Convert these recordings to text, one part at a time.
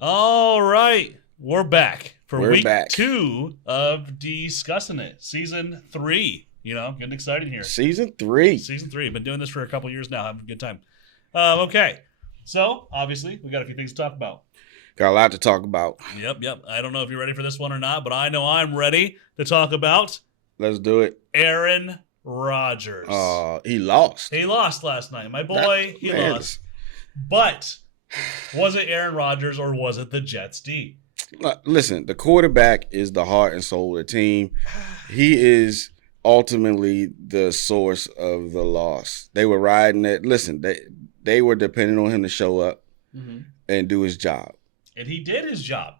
All right, we're back for week back. 2 of DissCussin'It, season 3. You know, getting excited here. Season 3. Season 3. Been doing this for a couple years now. Having a good time. Okay, so obviously we got a few things to talk about. Got a lot to talk about. Yep. I don't know if you're ready for this one or not, but I know I'm ready to talk about. Let's do it. Aaron Rodgers. He lost. He lost last night. My boy, he lost. But was it Aaron Rodgers or was it the Jets D? Listen, the quarterback is the heart and soul of the team. He is ultimately the source of the loss. They were riding it. Listen, they were depending on him to show up and do his job. And he did his job.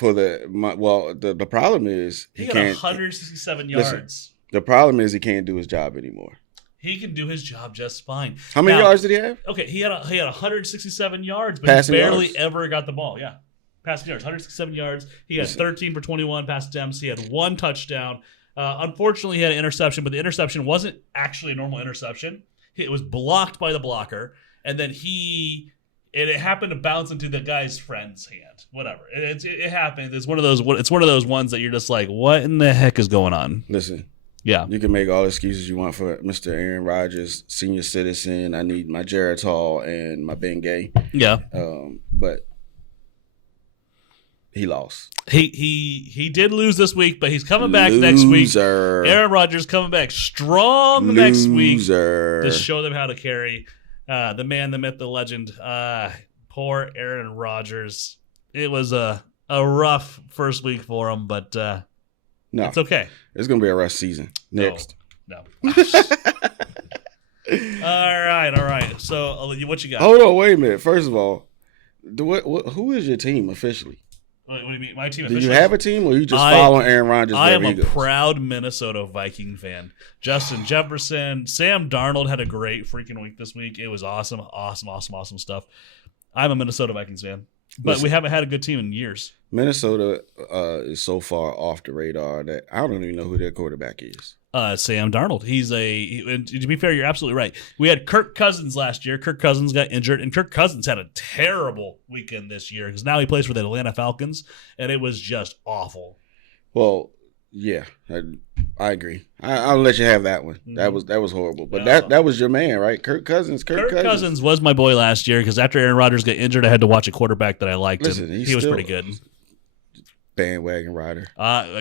The problem is he got 167 yards. Listen, the problem is he can't do his job anymore. He can do his job just fine. How many yards did he have? Okay, he had 167 yards, but passing he barely yards. ever got the ball. Yeah, passing yards, 167 yards. He had 13 for 21 pass attempts. He had 1 touchdown. Unfortunately, he had an interception, but the interception wasn't actually a normal interception. It was blocked by the blocker, and then it happened to bounce into the guy's friend's hand. Whatever. It happened. It's one of those ones that you're just like, what in the heck is going on? Listen. Yeah. You can make all the excuses you want for Mr. Aaron Rodgers, senior citizen. I need my Geritol and my Bengay. Yeah. But he lost. He did lose this week, but he's coming back next week. Aaron Rodgers coming back strong next week to show them how to carry the man, the myth, the legend. Poor Aaron Rodgers. It was a rough first week for him, but no, it's okay. It's going to be a rough season. Next. No. All right. So what you got? Hold on, wait a minute. First of all, who is your team officially? What do you mean? My team officially? Do you have a team or you just following Aaron Rodgers? I am a proud Minnesota Viking fan. Justin Jefferson, Sam Darnold had a great freaking week this week. It was awesome stuff. I'm a Minnesota Vikings fan. But we haven't had a good team in years. Minnesota is so far off the radar that I don't even know who their quarterback is. Sam Darnold. To be fair, you're absolutely right. We had Kirk Cousins last year. Kirk Cousins got injured, and Kirk Cousins had a terrible weekend this year because now he plays for the Atlanta Falcons, and it was just awful. Well, yeah, I agree. I'll let you have that one. That was horrible. But that was your man, right? Kirk Cousins. Kirk Cousins was my boy last year because after Aaron Rodgers got injured, I had to watch a quarterback that I liked. Listen, he was pretty good. Bandwagon rider.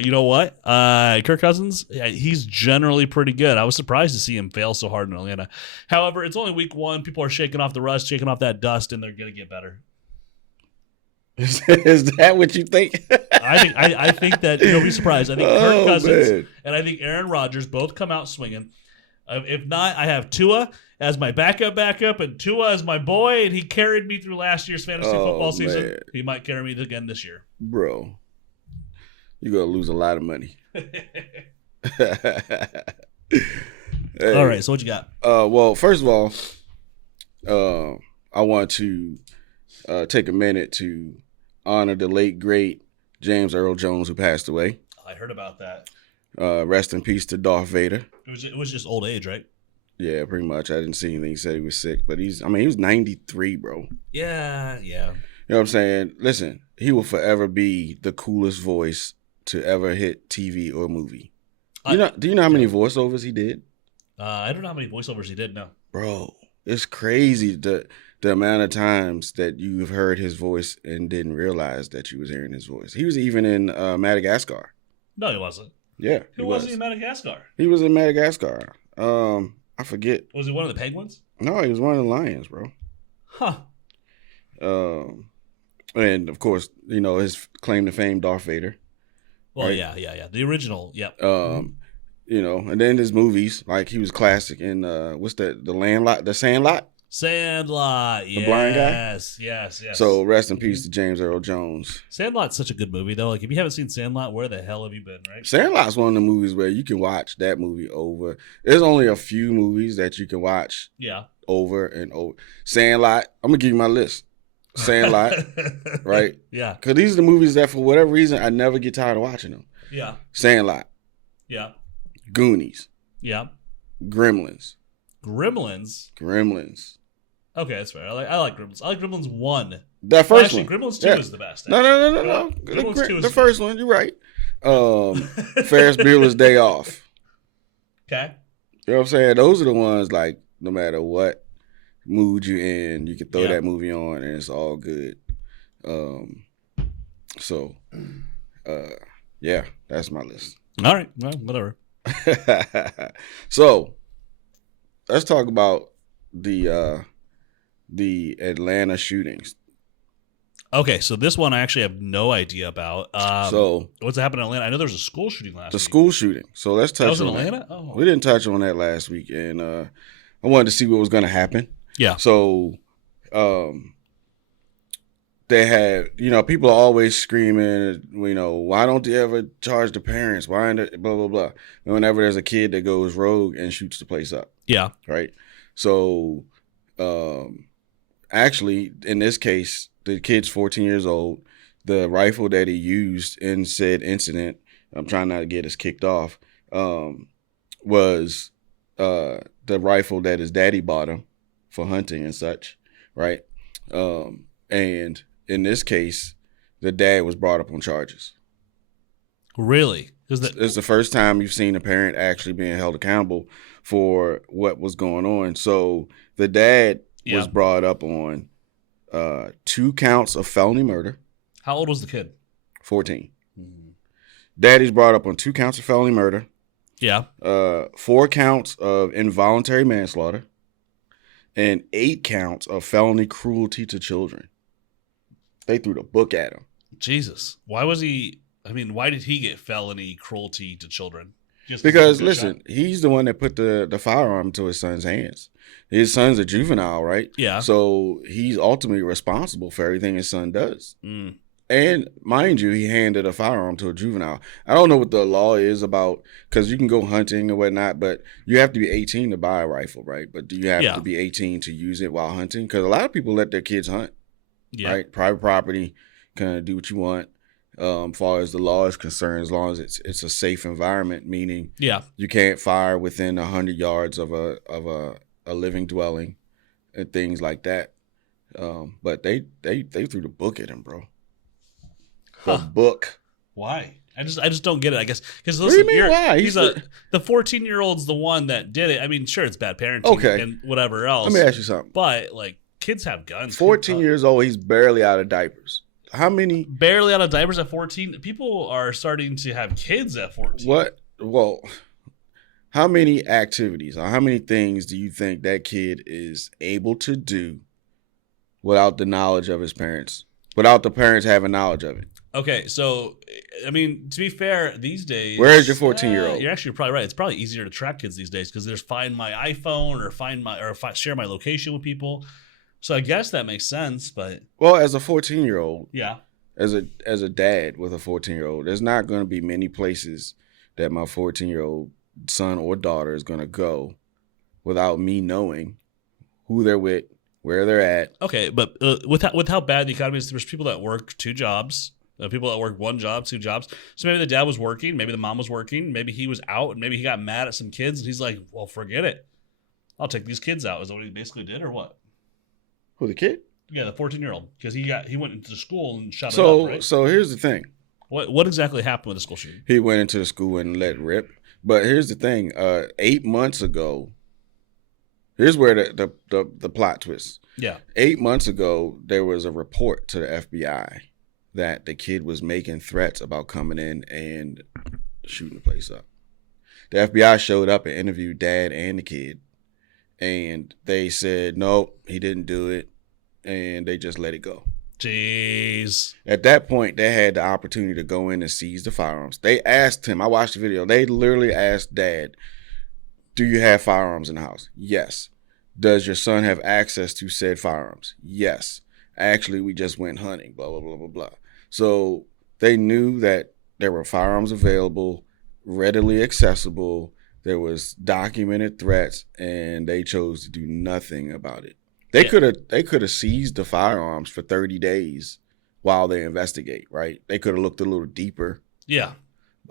You know what? Kirk Cousins, he's generally pretty good. I was surprised to see him fail so hard in Atlanta. However, it's only week 1. People are shaking off the rust, shaking off that dust, and they're going to get better. Is that what you think? I think that you'll be surprised. I think Kirk Cousins and I think Aaron Rodgers both come out swinging. If not, I have Tua as my backup, and Tua as my boy, and he carried me through last year's fantasy football season. Man. He might carry me again this year. Bro, you're going to lose a lot of money. Hey. All right, so what you got? Well, first of all, I want to take a minute to honor the late, great James Earl Jones who passed away. I heard about that. Rest in peace to Darth Vader. It was just old age, right? Yeah, pretty much. I didn't see anything. He said he was sick, but he was 93, bro. Yeah. You know what I'm saying? Listen, he will forever be the coolest voice to ever hit TV or movie. Do you know how many voiceovers he did? I don't know how many voiceovers he did, no. Bro, it's crazy the amount of times that you've heard his voice and didn't realize that you was hearing his voice. He was even in Madagascar. No, he wasn't. Yeah, Who was he in Madagascar? He was in Madagascar. I forget. Was he one of the penguins? No, he was one of the lions, bro. Huh. And of course, his claim to fame, Darth Vader. Well, right? Yeah. The original, yep. And then his movies, like he was classic in what's that? The Sandlot. Sandlot, the blind guy. Yes. So rest in peace to James Earl Jones. Sandlot's such a good movie, though. Like if you haven't seen Sandlot, where the hell have you been? Right? Sandlot's one of the movies where you can watch that movie over. There's only a few movies that you can watch. Yeah. Over and over. Sandlot. I'm gonna give you my list. Sandlot, right? Yeah. Because these are the movies that, for whatever reason, I never get tired of watching them. Yeah. Sandlot. Yeah. Goonies. Yeah. Gremlins. Gremlins. Okay, that's fair. I like Gremlins. I like Gremlins 1. That first one. Gremlins 2 is the best. No. Gremlins 2 is the first one. You're right. Ferris Bueller's Day Off. Okay. You know what I'm saying? Those are the ones, like, no matter what mood you in, you can throw that movie on and it's all good. Yeah, that's my list. All right. Well, whatever. So, let's talk about the Atlanta shootings. Okay, so this one I actually have no idea about. So, what's happened in Atlanta? I know there was a school shooting last week. The school shooting. So let's touch on that. Was in Atlanta? Oh. We didn't touch on that last week, and I wanted to see what was going to happen. Yeah. So, they had, people are always screaming, why don't they ever charge the parents? Why blah, blah, blah. And whenever there's a kid that goes rogue and shoots the place up. Yeah. Right? So, actually, in this case, the kid's 14 years old. The rifle that he used in said incident, I'm trying not to get us kicked off, was the rifle that his daddy bought him for hunting and such, right? And in this case, the dad was brought up on charges. Really? It's the first time you've seen a parent actually being held accountable for what was going on. So the dad was brought up on 2 counts of felony murder. How old was the kid? 14. Mm-hmm. Daddy's brought up on 2 counts of felony murder. Yeah. 4 counts of involuntary manslaughter. And 8 counts of felony cruelty to children. They threw the book at him. Jesus. Why did he get felony cruelty to children? Because, listen, he's the one that put the firearm into his son's hands. His son's a juvenile, right? Yeah. So he's ultimately responsible for everything his son does. Mm. And mind you, he handed a firearm to a juvenile. I don't know what the law is about, because you can go hunting and whatnot, but you have to be 18 to buy a rifle, right? But do you have to be 18 to use it while hunting? Because a lot of people let their kids hunt, right? Private property, kind of do what you want. As far as the law is concerned, as long as it's a safe environment, meaning you can't fire within 100 yards of a living dwelling and things like that. But they threw the book at him, bro. The book. Why? I just don't get it. I guess because what do you mean why? The 14-year-old's the one that did it. I mean, sure, it's bad parenting and whatever else. Let me ask you something. But like, kids have guns. 14 years old, he's barely out of diapers. How many? Barely out of diapers at 14? People are starting to have kids at 14. What? Well, how many activities or how many things do you think that kid is able to do without the knowledge of his parents? Without the parents having knowledge of it? Okay, so, I mean, to be fair, these days... Where is your 14-year-old? You're actually probably right. It's probably easier to track kids these days because there's Find My iPhone or share my location with people. So I guess that makes sense, but... Well, as a 14-year-old, as a dad with a 14-year-old, there's not going to be many places that my 14-year-old son or daughter is going to go without me knowing who they're with, where they're at. Okay, but with how bad the economy is, there's people that work 2 jobs, people that work 1 job, 2 jobs. So maybe the dad was working, maybe the mom was working, maybe he was out, and maybe he got mad at some kids, and he's like, well, forget it. I'll take these kids out. Is that what he basically did, or what? Who, the kid? Yeah, the 14-year-old, because he went into the school and shot it up, right? So here's the thing. What exactly happened with the school shooting? He went into the school and let rip. But here's the thing. 8 months ago, here's where the plot twist. Yeah. 8 months ago, there was a report to the FBI that the kid was making threats about coming in and shooting the place up. The FBI showed up and interviewed dad and the kid. And they said, nope, he didn't do it. And they just let it go. Jeez. At that point, they had the opportunity to go in and seize the firearms. They asked him, I watched the video, they literally asked dad, do you have firearms in the house? Yes. Does your son have access to said firearms? Yes. Actually, we just went hunting, blah, blah, blah, blah, blah. So they knew that there were firearms available, readily accessible. There was documented threats, and they chose to do nothing about it. They could have seized the firearms for 30 days while they investigate, right? They could have looked a little deeper. Yeah.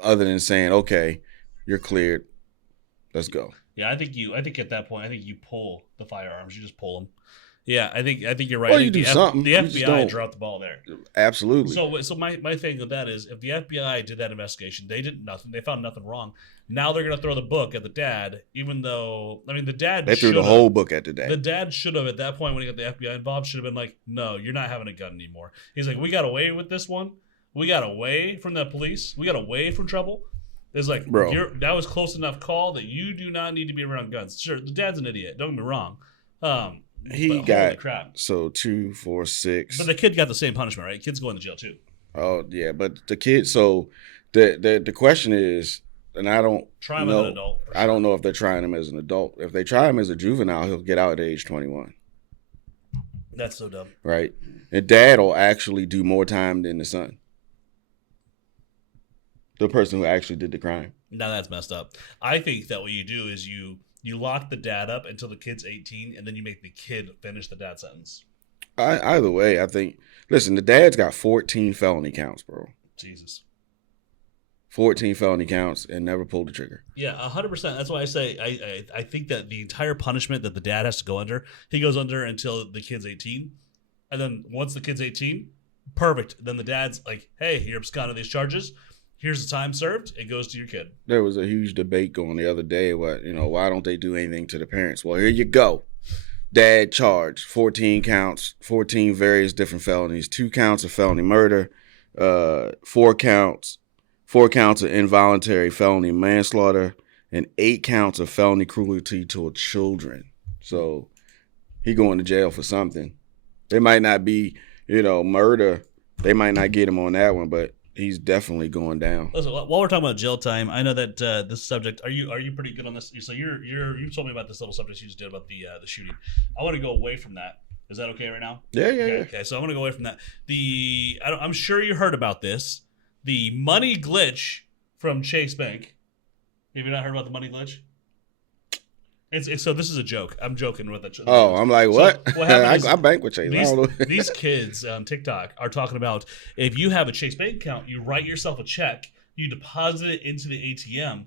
Other than saying, okay, you're cleared. Let's go. Yeah, I think at that point, I think you pull the firearms. You just pull them. Yeah, I think you're right. Or I you think do something. The You just FBI don't. dropped the ball there. Absolutely. So my thing with that is, if the FBI did that investigation, they did nothing. They found nothing wrong. Now they're gonna throw the book at the dad, even though the dad. They threw the whole book at the dad. The dad should have, at that point when he got the FBI involved, should have been like, "No, you're not having a gun anymore." He's like, "We got away with this one. We got away from the police. We got away from trouble." It's like, bro, that was close enough call that you do not need to be around guns. Sure, the dad's an idiot. Don't get me wrong. He got crap. So 2, 4, 6. But the kid got the same punishment, right? Kid's going to jail too. Oh yeah, but the kid. So the question is, and I don't try him as an adult. Sure. I don't know if they're trying him as an adult. If they try him as a juvenile, he'll get out at age 21. That's so dumb, right? And dad will actually do more time than the son, the person who actually did the crime. Now that's messed up. I think that what you do is you lock the dad up until the kid's 18, and then you make the kid finish the dad's sentence. Either way, I think. Listen, the dad's got 14 felony counts, bro. Jesus. 14 felony counts and never pulled the trigger. Yeah, 100%. That's why I say I think that the entire punishment that the dad has to go under, he goes under until the kid's 18. And then once the kid's 18, perfect. Then the dad's like, hey, you're absconding these charges. Here's the time served. It goes to your kid. There was a huge debate going the other day. Why don't they do anything to the parents? Well, here you go. Dad charged 14 counts, 14 various different felonies, 2 counts of felony murder, 4 counts of involuntary felony manslaughter, and 8 counts of felony cruelty to children. So he going to jail for something. It might not be, murder. They might not get him on that one, but he's definitely going down. Listen, while we're talking about jail time, I know that this subject. Are you pretty good on this? So you told me about this little subject you just did about the shooting. I want to go away from that. Is that okay right now? Yeah. Okay, so I'm going to go away from that. I'm sure you heard about this. The money glitch from Chase Bank. Have you not heard about the money glitch? So this is a joke. I'm joking with it. Oh, I'm like, what? So I bank with Chase. These kids on TikTok are talking about, if you have a Chase Bank account, you write yourself a check, you deposit it into the ATM,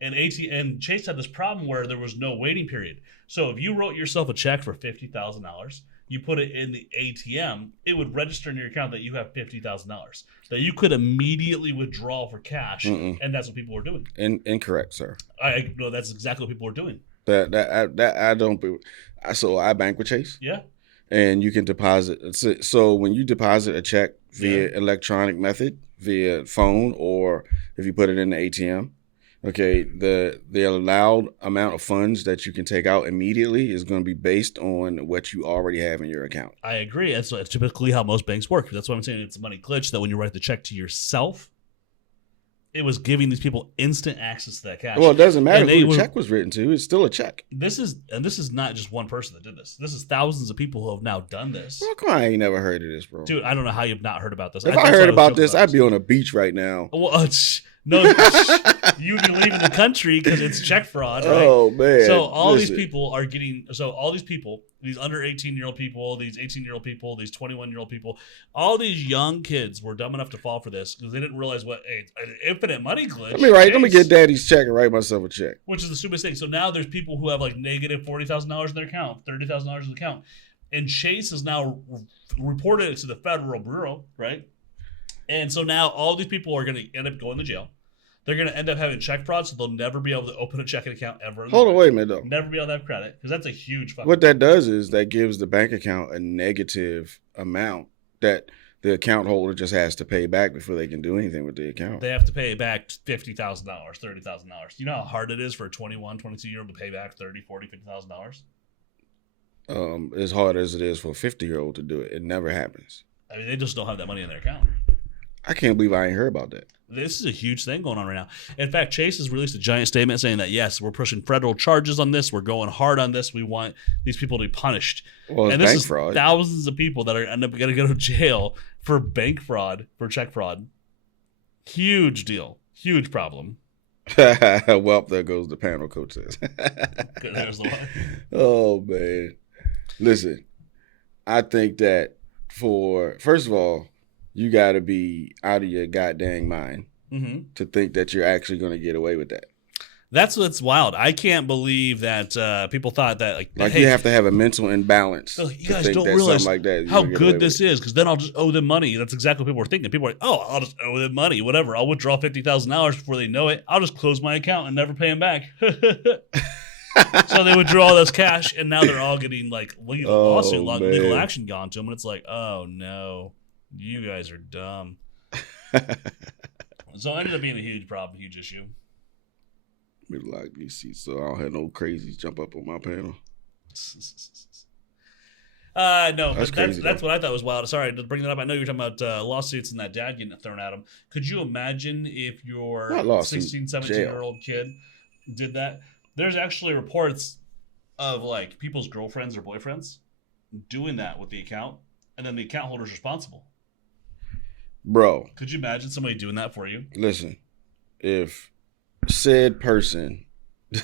and Chase had this problem where there was no waiting period. So if you wrote yourself a check for $50,000, you put it in the ATM, it would register in your account that you have $50,000 that you could immediately withdraw for cash, and that's what people were doing. Incorrect, sir. I know that's exactly what people were doing. That I don't. So I bank with Chase. Yeah. And you can deposit. So when you deposit a check via electronic method, via phone, or if you put it in the ATM, okay, the allowed amount of funds that you can take out immediately is going to be based on what you already have in your account. I agree. That's typically how most banks work. That's why I'm saying it's a money glitch, that when you write the check to yourself, it was giving these people instant access to that cash. Well, it doesn't matter who the check was written to. It's still a check. This is not just one person that did this. This is thousands of people who have now done this. Well, come on, I ain't never heard of this, bro. Dude, I don't know how you've not heard about this. If I heard about this, I'd be on a beach right now. Well, no, you'd be leaving the country because it's check fraud, right? Oh, man. So all these people are getting, these under 18-year-old people, these 18-year-old people, these 21-year-old people, all these young kids were dumb enough to fall for this because they didn't realize what an infinite money glitch. Let me get daddy's check and write myself a check. Which is the stupidest thing. So now there's people who have like negative $40,000 in their account, $30,000 in the account. And Chase has now reported it to the Federal Bureau, right? And so now all these people are going to end up going to jail. They're going to end up having check fraud, so they'll never be able to open a checking account ever. Hold on, wait a minute, though. Never be able to have credit, because that's a huge fucking... What that does is that gives the bank account a negative amount that the account holder just has to pay back before they can do anything with the account. They have to pay back $50,000, $30,000. You know how hard it is for a 21, 22-year-old to pay back $30,000, $40,000, $50,000? As hard as it is for a 50-year-old to do it, it never happens. I mean, they just don't have that money in their account. I can't believe I ain't heard about that. This is a huge thing going on right now. In fact, Chase has released a giant statement saying that, yes, we're pushing federal charges on this. We're going hard on this. We want these people to be punished. Well, and this bank is fraud. Thousands of people that are end up going to go to jail for bank fraud, for check fraud. Huge deal. Huge problem. Well, there goes the panel coach says. There's the one. Oh, man. Listen, I think that first of all, you got to be out of your goddamn mind to think that you're actually going to get away with that. That's what's wild. I can't believe that people thought that Like hey, you have to have a mental imbalance. you guys don't realize like that, how good this is because then I'll just owe them money. That's exactly what people were thinking. People were like, oh, I'll just owe them money, whatever. I'll withdraw $50,000 before they know it. I'll just close my account and never pay them back. So they withdraw all this cash, and now they're all getting like legal action gone to them. And it's like, oh no, you guys are dumb. So it ended up being a huge problem, huge issue. We lock these seats so I don't have no crazies jump up on my panel. No, that's what I thought was wild. Sorry to bring that up. I know you were talking about lawsuits and that dad getting thrown at him. Could you imagine if your 16, 17-year-old kid did that? There's actually reports of like people's girlfriends or boyfriends doing that with the account, and then the account holder's responsible. Bro. Could you imagine somebody doing that for you? Listen, if said person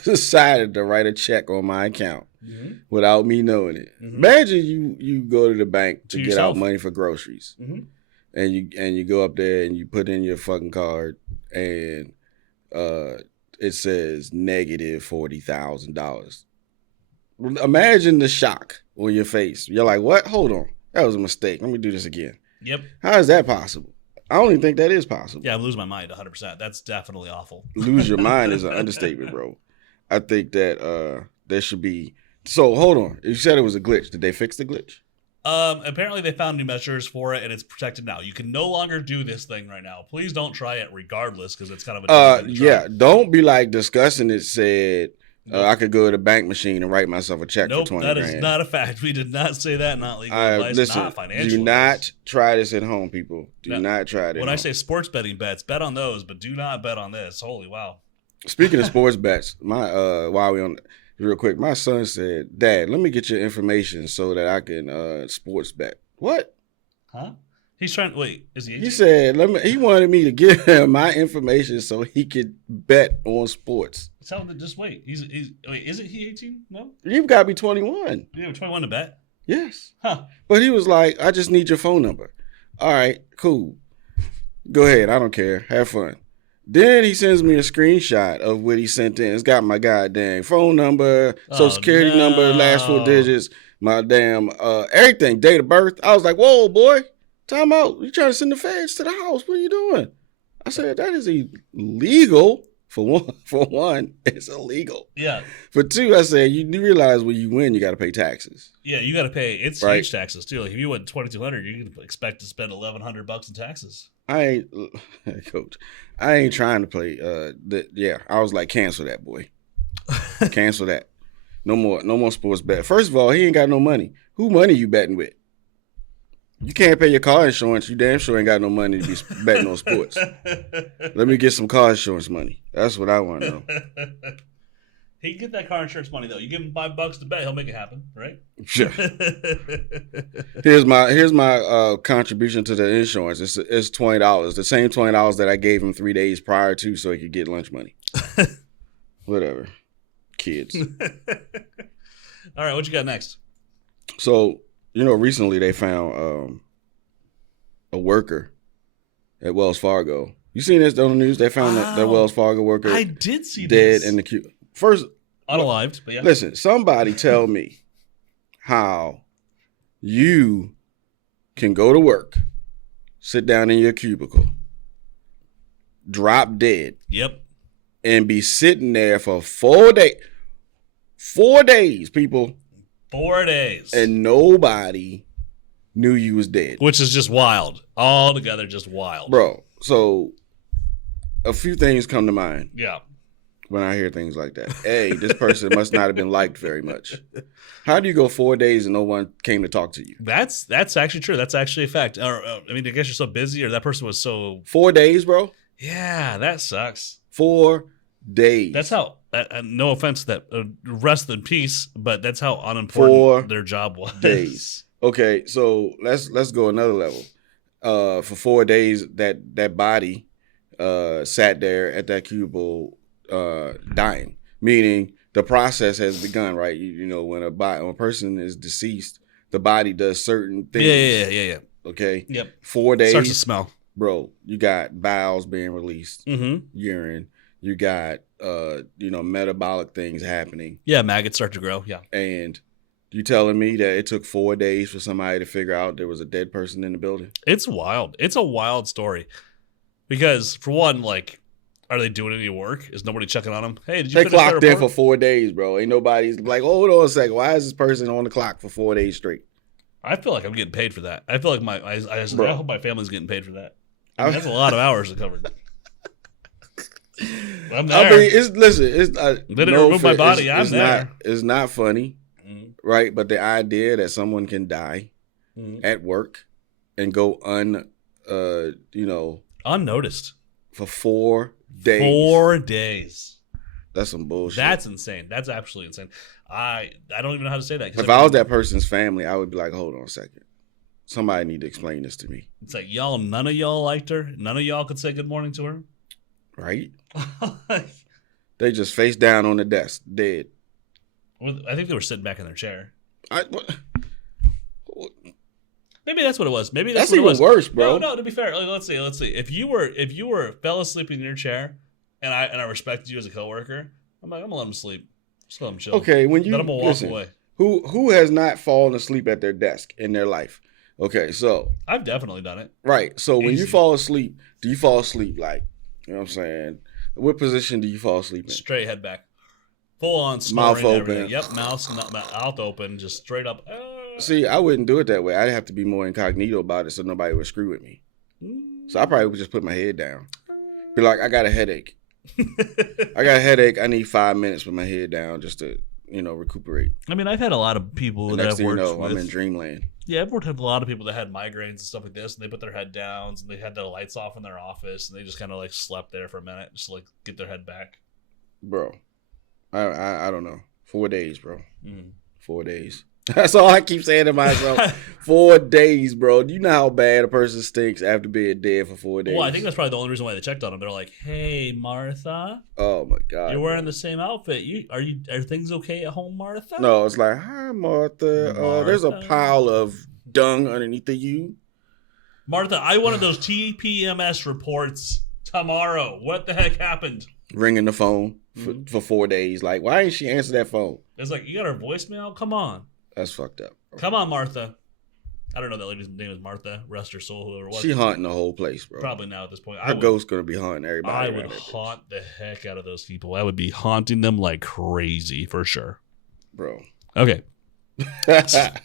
decided to write a check on my account without me knowing it. Imagine you go to the bank to get out money for groceries, and you go up there and you put in your fucking card, and it says negative $40,000. Imagine the shock on your face. You're like, what? Hold on, that was a mistake. Let me do this again. Yep. How is that possible? I don't even think that is possible. Yeah, I'm losing my mind 100%. That's definitely awful. Lose your mind is an understatement, bro. I think that there should be. So hold on. You said it was a glitch. Did they fix the glitch? Apparently they found new measures for it, and it's protected now. You can no longer do this thing right now. Please don't try it, regardless, because it's kind of a yeah. Don't be like discussing it. Said I could go to the bank machine and write myself a check for $20,000. That is not a fact. We did not say that. Not legal advice. Listen, not financial. Do not try this at home, people. Do not try it. When I say sports betting bets, bet on those, but do not bet on this. Holy wow. Speaking of sports bets, while we on real quick, my son said, "Dad, let me get your information so that I can sports bet." What? Huh? He's trying. Wait, is he 18? He said, he wanted me to give him my information so he could bet on sports. Tell him to just wait. Wait, isn't he 18? No? You've got to be 21. You're 21 to bet? Yes. Huh. But he was like, I just need your phone number. All right, cool. Go ahead. I don't care. Have fun. Then he sends me a screenshot of what he sent in. It's got my goddamn phone number, social security number, last 4 digits, my damn everything, date of birth. I was like, whoa, boy. Time out. You trying to send the feds to the house. What are you doing? I said, that is illegal. For one, it's illegal. Yeah. For two, I said, you do realize when you win, you got to pay taxes. Yeah, you got to pay. It's huge taxes too. Like if you win $2,200, you can expect to spend $1,100 in taxes. Coach, I ain't trying to play. I was like, cancel that, boy. Cancel that. No more sports bet. First of all, he ain't got no money. Who money you betting with? You can't pay your car insurance. You damn sure ain't got no money to be betting on sports. Let me get some car insurance money. That's what I want to know. He can get that car insurance money though. You give him $5 to bet, he'll make it happen, right? Sure. Here's my contribution to the insurance. It's $20. The same $20 that I gave him 3 days prior to, so he could get lunch money. Whatever, kids. All right, what you got next? So. Recently they found a worker at Wells Fargo. You seen this on the news? They found that Wells Fargo worker. I did see dead this. in the queue. First, unalived. But yeah. Listen, somebody tell me how you can go to work, sit down in your cubicle, drop dead. Yep. And be sitting there for 4 days. 4 days, people. 4 days. And nobody knew you was dead. Which is just wild. Altogether just wild. Bro, so a few things come to mind. Yeah. When I hear things like that. A, this person must not have been liked very much. How do you go 4 days and no one came to talk to you? That's actually true. That's actually a fact. I guess you're so busy or that person was so... 4 days, bro? Yeah, that sucks. 4 days. That's how... no offense, that rest in peace, but that's how unimportant their job was. 4 days. Okay, so let's go another level. For 4 days, that body sat there at that cubicle dying, meaning the process has begun. Right? When a person is deceased, the body does certain things. Yeah. Okay. Yep. 4 days. Starts to smell. Bro, you got bowels being released, urine. You got metabolic things happening. Yeah, maggots start to grow. Yeah. And you telling me that it took 4 days for somebody to figure out there was a dead person in the building? It's wild. It's a wild story. Because, for one, like, are they doing any work? Is nobody checking on them? Hey, did you They finish that clocked in report? for 4 days, bro. Ain't nobody's like, hold on a second. Why is this person on the clock for 4 days straight? I feel like I'm getting paid for that. I feel like I hope my family's getting paid for that. I mean, that's a lot of hours to cover. I'm there. I mean, it's they didn't remove my body. I'm there. It's not funny, right? But the idea that someone can die at work and go unnoticed for 4 days. 4 days. That's some bullshit. That's insane. That's absolutely insane. I don't even know how to say that. If I was that person's family, I would be like, hold on a second. Somebody need to explain this to me. It's like, none of y'all liked her. None of y'all could say good morning to her. Right? They just face down on the desk, dead. I think they were sitting back in their chair. What? Maybe that's what it was. Maybe that's what even it was. worse, bro. No, to be fair, let's see. If you fell asleep in your chair, and I respected you as a coworker, I'm gonna let him sleep. Just let him chill. Okay, when you let him walk away. Who has not fallen asleep at their desk in their life? Okay, so I've definitely done it. Right. So when you fall asleep, do you fall asleep like, you know what I'm saying? What position do you fall asleep in? Straight head back. Full on snoring. Mouth open. Yep, mouth open, just straight up. See, I wouldn't do it that way. I'd have to be more incognito about it so nobody would screw with me. So I probably would just put my head down. Be like, I got a headache. I need 5 minutes with my head down just to, recuperate. I mean, I've had a lot of people that next I've thing worked you know, with. I'm in dreamland. Yeah, I've worked with a lot of people that had migraines and stuff like this, and they put their head down, and they had the lights off in their office, and they just kind of like slept there for a minute, just to, like get their head back. Bro, I don't know. 4 days, bro. 4 days. That's all I keep saying to myself. 4 days, bro. Do you know how bad a person stinks after being dead for 4 days? Well, I think that's probably the only reason why they checked on him. They're like, "Hey, Martha. Oh my God. You're wearing the same outfit. Are things okay at home, Martha?" No, it's like, "Hi, Martha. There's a pile of dung underneath of you." Martha, I wanted those TPMS reports tomorrow. What the heck happened? Ringing the phone for 4 days. Like, why didn't she answer that phone? It's like, you got her voicemail? Come on. That's fucked up. Bro. Come on, Martha. I don't know that lady's name is Martha. Rest her soul, whoever it was. She haunting the whole place, bro. Probably now at this point. Her ghost's going to be haunting everybody. I would haunt the heck out of those people. I would be haunting them like crazy, for sure. Bro. Okay. I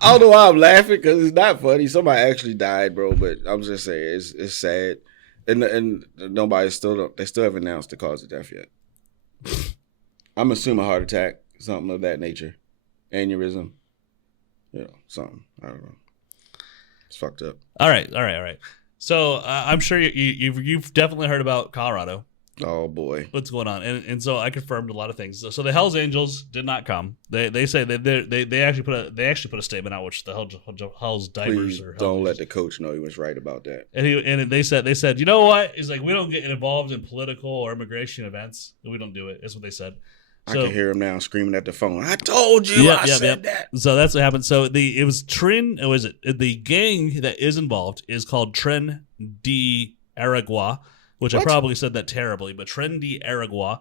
don't know why I'm laughing, because it's not funny. Somebody actually died, bro, but I'm just saying, it's sad. And nobody still haven't announced the cause of death yet. I'm assuming heart attack, something of that nature. Aneurysm, something. I don't know. It's fucked up. All right. So I'm sure you've definitely heard about Colorado. Oh boy, what's going on? And so I confirmed a lot of things. So the Hell's Angels did not come. They say they actually put a statement out, which the Hell's Divers. Please don't let the coach know he was right about that. And they said, you know what? It's like, we don't get involved in political or immigration events. We don't do it. That's what they said. So, I can hear him now screaming at the phone. I told you. I said that. So that's what happened. So the gang that is involved is called Tren de Aragua, which I probably said that terribly, but Tren de Aragua.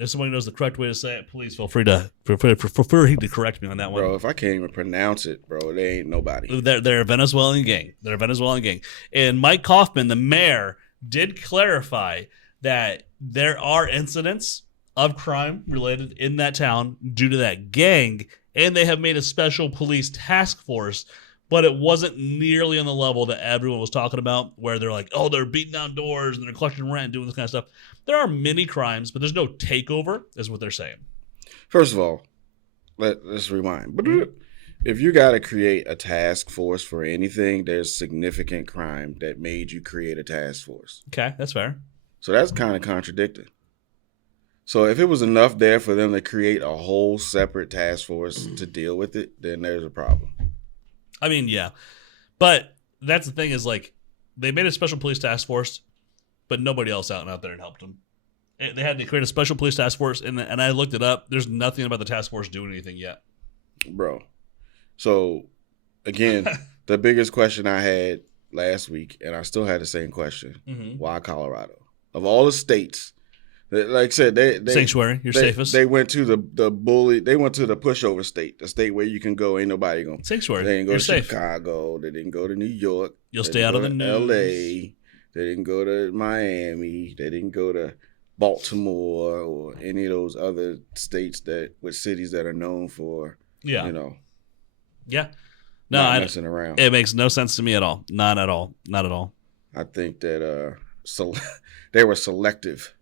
If somebody knows the correct way to say it, please feel free to correct me on that one. Bro, if I can't even pronounce it, bro, they ain't nobody. They're a Venezuelan gang. And Mike Kaufman, the mayor, did clarify that there are incidents of crime related in that town due to that gang, and they have made a special police task force, but it wasn't nearly on the level that everyone was talking about, where they're like, oh, they're beating down doors and they're collecting rent and doing this kind of stuff. There are many crimes, but there's no takeover, is what they're saying. First of all, let's rewind. If you got to create a task force for anything, there's significant crime that made you create a task force. Okay, that's fair. So that's kind of contradicting. So if it was enough there for them to create a whole separate task force to deal with it, then there's a problem. I mean, yeah. But that's the thing is, like, they made a special police task force, but nobody else out there and helped them. They had to create a special police task force, and I looked it up. There's nothing about the task force doing anything yet. Bro. So, again, the biggest question I had last week, and I still had the same question, why Colorado? Of all the states Like I said, they Sanctuary, you're safest. They went to the bully. They went to the pushover state, the state where you can go. Ain't nobody going. Sanctuary. They didn't go you're to safe. Chicago. They didn't go to New York. You'll stay out of the news. L.A. They didn't go to Miami. They didn't go to Baltimore or any of those other states with cities that are known for. Yeah. Yeah. No, not messing around. It makes no sense to me at all. Not at all. Not at all. I think that they were selective.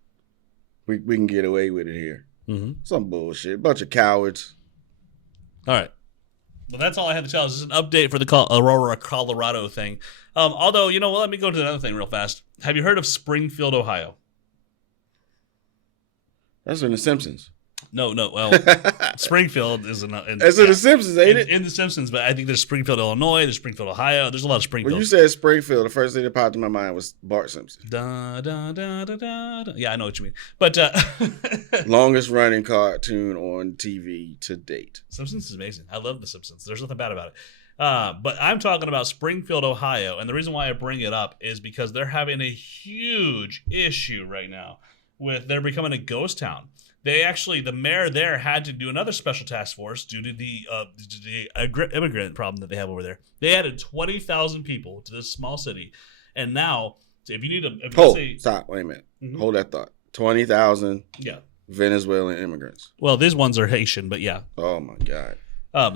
We can get away with it here. Mm-hmm. Some bullshit. Bunch of cowards. All right. Well, that's all I had to tell. This is an update for the Aurora, Colorado thing. Although, let me go to another thing real fast. Have you heard of Springfield, Ohio? That's in The Simpsons. No. Well, Springfield is in The Simpsons, ain't it? In The Simpsons, but I think there's Springfield, Illinois. There's Springfield, Ohio. There's a lot of Springfield. When you said Springfield, the first thing that popped in my mind was Bart Simpson. Da, da, da, da, da, da. Yeah, I know what you mean. But longest running cartoon on TV to date. Simpsons is amazing. I love The Simpsons. There's nothing bad about it. But I'm talking about Springfield, Ohio, and the reason why I bring it up is because they're having a huge issue right now with they're becoming a ghost town. The mayor there had to do another special task force due to the immigrant problem that they have over there. They added 20,000 people to this small city, and now if you need a stop, wait a minute, hold that thought. 20,000, Venezuelan immigrants. Well, these ones are Haitian, but yeah. Oh my God.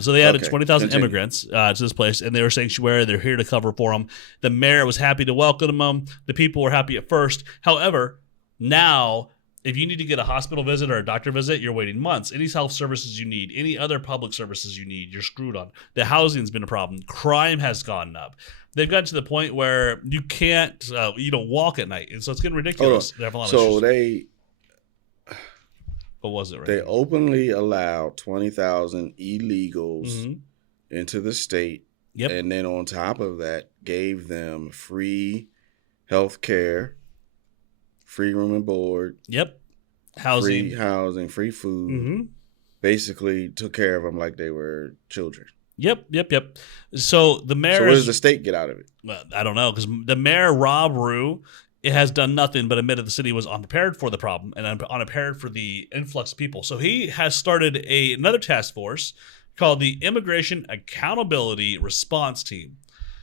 So they added 20,000 immigrants to this place, and they were sanctuary. They're here to cover for them. The mayor was happy to welcome them. The people were happy at first. However, now, if you need to get a hospital visit or a doctor visit, you're waiting months. Any health services you need, any other public services you need, you're screwed on. The housing's been a problem. Crime has gone up. They've gotten to the point where you can't, walk at night. And so it's getting ridiculous. They have a lot of issues. What was it, right? They openly allowed 20,000 illegals into the state. Yep. And then on top of that, gave them free health care, free room and board. Yep. Housing. Free housing, free food. Basically took care of them like they were children. Yep. So the mayor. So what does the state get out of it? Well, I don't know, because the mayor, Rob Rue, it has done nothing but admitted the city was unprepared for the problem and unprepared for the influx of people. So he has started another task force called the Immigration Accountability Response Team.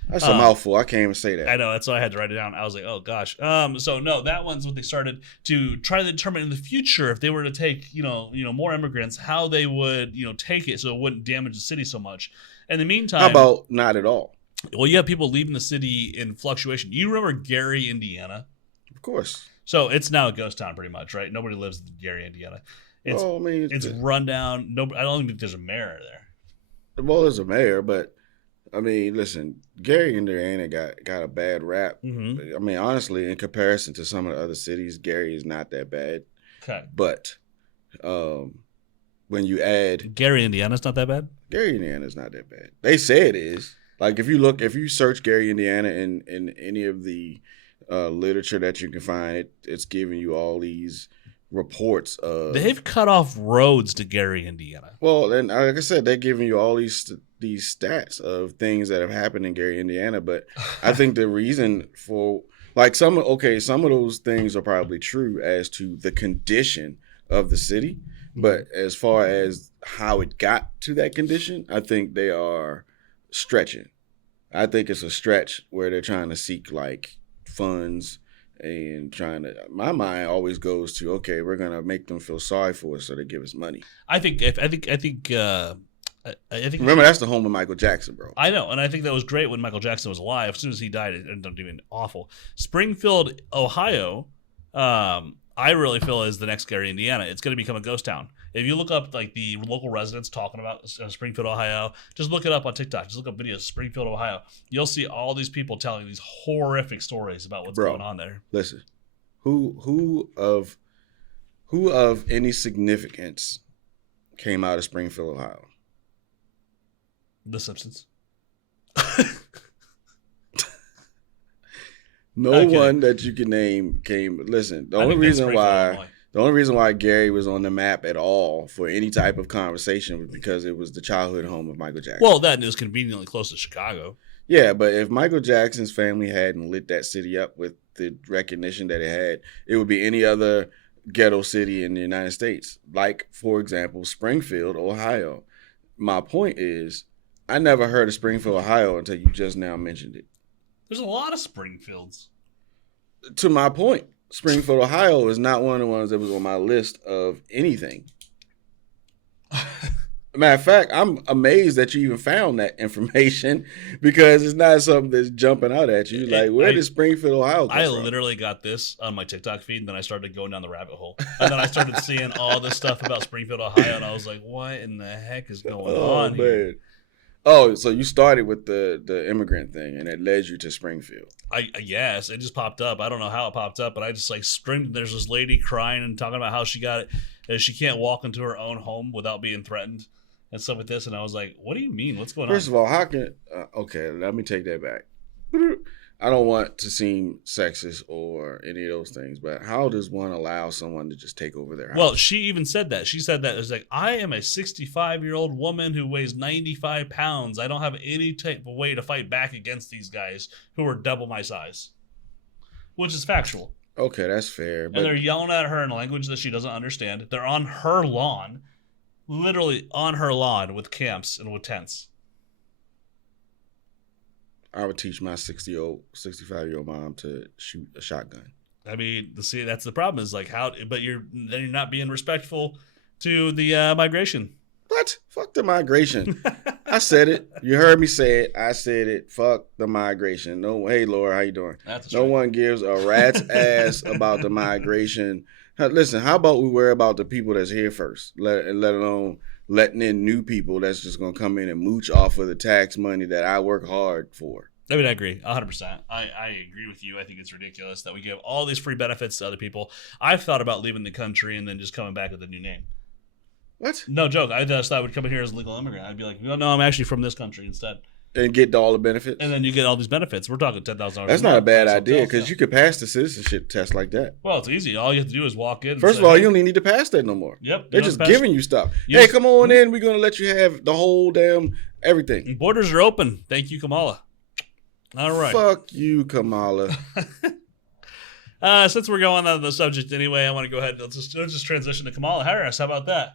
That's a mouthful. I can't even say that. I know. That's why I had to write it down. I was like, oh, gosh. So, no, that one's what they started to try to determine in the future if they were to take, more immigrants, how they would, take it so it wouldn't damage the city so much. In the meantime. How about not at all? Well, you have people leaving the city in fluctuation. You remember Gary, Indiana? Of course. So it's now a ghost town, pretty much, right? Nobody lives in Gary, Indiana. It's run down. I don't even think there's a mayor there. Well, there's a mayor, but listen, Gary, Indiana got a bad rap. Honestly, in comparison to some of the other cities, Gary is not that bad. Okay. But when you add Gary, Indiana's not that bad. Gary, Indiana's not that bad. They say it is. Like if you search Gary, Indiana in any of the literature that you can find, it's giving you all these reports of. They've cut off roads to Gary, Indiana. Well, and like I said, they're giving you all these stats of things that have happened in Gary, Indiana. But I think the reason for some of those things are probably true as to the condition of the city, but as far as how it got to that condition, I think they are stretching. I think it's a stretch where they're trying to seek funds and my mind always goes to, okay, we're going to make them feel sorry for us so they give us money. I think remember, that's the home of Michael Jackson, bro. I know. And I think that was great when Michael Jackson was alive. As soon as he died, it ended up being awful. Springfield, Ohio, I really feel is the next Gary, Indiana. It's going to become a ghost town. If you look up the local residents talking about Springfield, Ohio, just look it up on TikTok. Just look up videos of Springfield, Ohio. You'll see all these people telling these horrific stories about what's going on there. Listen, who of any significance came out of Springfield, Ohio? The Simpsons. No one that you can name came. Listen, the only reason why Gary was on the map at all for any type of conversation was because it was the childhood home of Michael Jackson. Well, that is conveniently close to Chicago. Yeah, but if Michael Jackson's family hadn't lit that city up with the recognition that it had, it would be any other ghetto city in the United States, like, for example, Springfield, Ohio. My point is, I never heard of Springfield, Ohio until you just now mentioned it. There's a lot of Springfields. To my point, Springfield, Ohio is not one of the ones that was on my list of anything. Matter of fact, I'm amazed that you even found that information because it's not something that's jumping out at you. Like, where did Springfield, Ohio come from? I literally got this on my TikTok feed, and then I started going down the rabbit hole. And then I started seeing all this stuff about Springfield, Ohio, and I was like, what in the heck is going on here? Oh, so you started with the immigrant thing, and it led you to Springfield. Yes, it just popped up. I don't know how it popped up, but I just like screamed. There's this lady crying and talking about how she got it. She can't walk into her own home without being threatened and stuff like this. And I was like, what do you mean? What's going on? First of all, how can okay, let me take that back. I don't want to seem sexist or any of those things, but how does one allow someone to just take over their house? Well, she even said that. She said that. It was like, I am a 65-year-old woman who weighs 95 pounds. I don't have any type of way to fight back against these guys who are double my size, which is factual. Okay, that's fair. And they're yelling at her in a language that she doesn't understand. They're on her lawn, literally on her lawn with camps and with tents. I would teach my 65-year-old mom to shoot a shotgun. I mean, see, that's the problem is like but you're not being respectful to the migration. What? Fuck the migration. I said it. You heard me say it. I said it. Fuck the migration. No, hey Laura, how you doing? No one gives a rat's ass about the migration. Listen, how about we worry about the people that's here first, let alone letting in new people that's just going to come in and mooch off of the tax money that I work hard for. I mean, I agree 100%. I agree with you. I think it's ridiculous that we give all these free benefits to other people. I've thought about leaving the country and then just coming back with a new name. What? No joke. I just thought I would come in here as a legal immigrant. I'd be like, no, I'm actually from this country instead. And get all the benefits. And then you get all these benefits. We're talking $10,000. That's not a bad idea because you could pass the citizenship test like that. Well, it's easy. All you have to do is walk in. First of all, you don't even need to pass that no more. Yep. They're just giving you stuff. Hey, come on in. We're going to let you have the whole damn everything. Borders are open. Thank you, Kamala. All right. Fuck you, Kamala. Since we're going on the subject anyway, I want to go ahead. Let's just transition to Kamala Harris. How about that?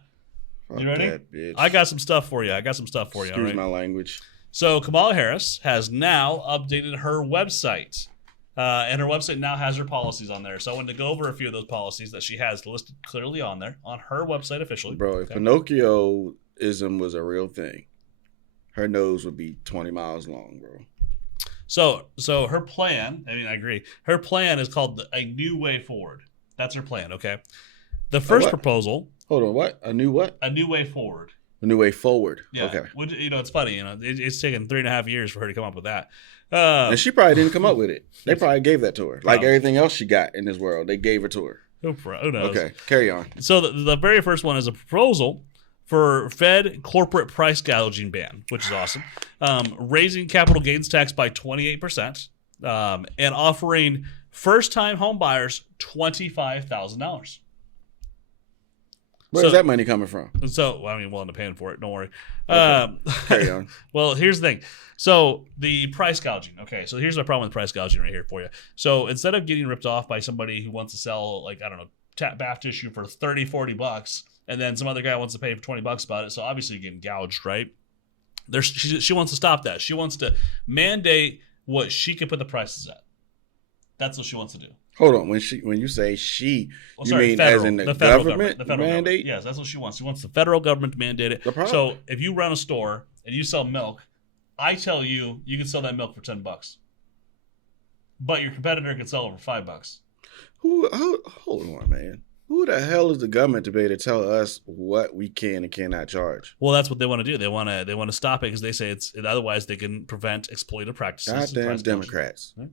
Fuck you ready? That bitch. I got some stuff for you. Excuse my language. So Kamala Harris has now updated her website. And her website now has her policies on there. So I wanted to go over a few of those policies that she has listed clearly on there, on her website officially. Bro, if Pinocchio-ism was a real thing, her nose would be 20 miles long, bro. So her plan, I mean, I agree. Her plan is called A New Way Forward. That's her plan, okay? The first proposal. Hold on, what? A new what? A New Way Forward. A new way forward. Yeah. Okay. Which, it's funny, it's taken 3.5 years for her to come up with that. And she probably didn't come up with it. They probably gave that to her. Like everything else she got in this world, they gave it to her. Who knows? Okay, carry on. So the very first one is a proposal for Fed corporate price gouging ban, which is awesome. Raising capital gains tax by 28%, and offering first-time home buyers $25,000. Where's that money coming from? So, I mean, willing to pay for it. Don't worry. Okay. Carry on. Well, here's the thing. So, the price gouging. Okay, so here's my problem with price gouging right here for you. So, instead of getting ripped off by somebody who wants to sell, like, I don't know, bath tissue for $30-$40, and then some other guy wants to pay for $20 about it, so obviously you're getting gouged, right? She wants to stop that. She wants to mandate what she can put the prices at. That's what she wants to do. Hold on. When you say she, you mean federal, as in the government mandate? Yes, that's what she wants. She wants the federal government to mandate it. So if you run a store and you sell milk, I tell you can sell that milk for $10, but your competitor can sell it for $5. Hold on, man. Who the hell is the government to be able to tell us what we can and cannot charge? Well, that's what they want to do. They want to stop it because they say otherwise they can prevent exploitative practices. Goddamn Democrats. Right?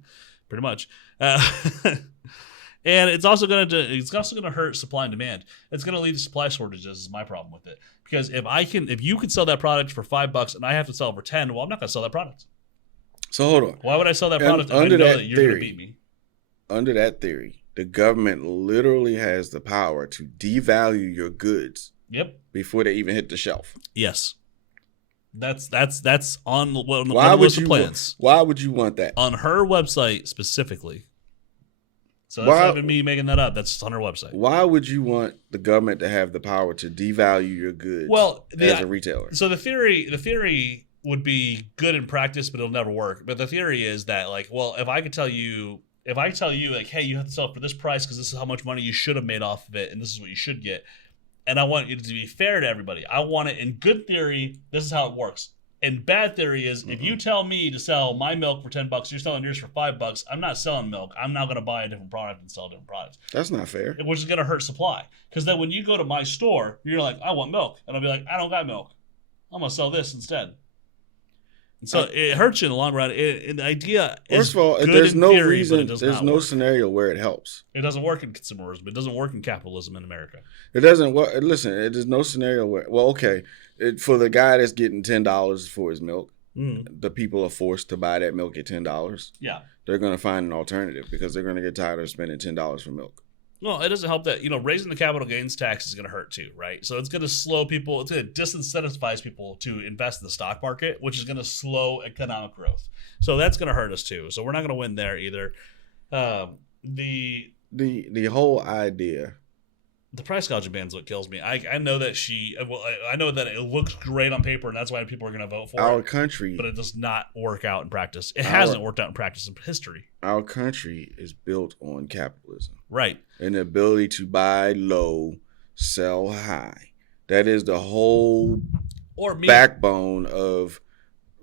Pretty much. And it's also going to hurt supply and demand. It's going to lead to supply shortages. Is my problem with it, because if you can sell that product for $5 and I have to sell it for $10, well, I'm not going to sell that product. So hold on. Why would I sell that product if I know that you're going to beat me? Under that theory, the government literally has the power to devalue your goods. Yep. Before they even hit the shelf. Yes. That's on one of the list of plans. Why would you want that? On her website specifically So that's not even me making that up. That's on our website. Why would you want the government to have the power to devalue your goods as a retailer? So the theory would be good in practice, but it'll never work. But the theory is that, like, well, if I tell you, like, hey, you have to sell it for this price because this is how much money you should have made off of it, and this is what you should get, and I want it to be fair to everybody. I want it in good theory. This is how it works. In bad theory is if you tell me to sell my milk for $10, you're selling yours for $5. I'm not selling milk. I'm now going to buy a different product and sell different products. That's not fair. Which is going to hurt supply. Because then when you go to my store, you're like, I want milk, and I'll be like, I don't got milk. I'm going to sell this instead. And so it hurts you in the long run. The idea is, first of all, good there's in no theory, reason. but There's no scenario where it helps. It doesn't work in consumerism. It doesn't work in capitalism in America. It doesn't work. Listen, there's no scenario where. Well, okay, for the guy that's getting $10 for his milk, the people are forced to buy that milk at $10. Yeah, they're going to find an alternative because they're going to get tired of spending $10 for milk. Well, it doesn't help that, raising the capital gains tax is going to hurt too, right? So it's going to slow people, it's going to disincentivize people to invest in the stock market, which is going to slow economic growth. So that's going to hurt us too. So we're not going to win there either. The whole idea. The price gouging ban is what kills me. I know that I know that it looks great on paper, and that's why people are going to vote for our country. But it does not work out in practice. It hasn't worked out in practice in history. Our country is built on capitalism. Right. And the ability to buy low, sell high. That is the whole backbone of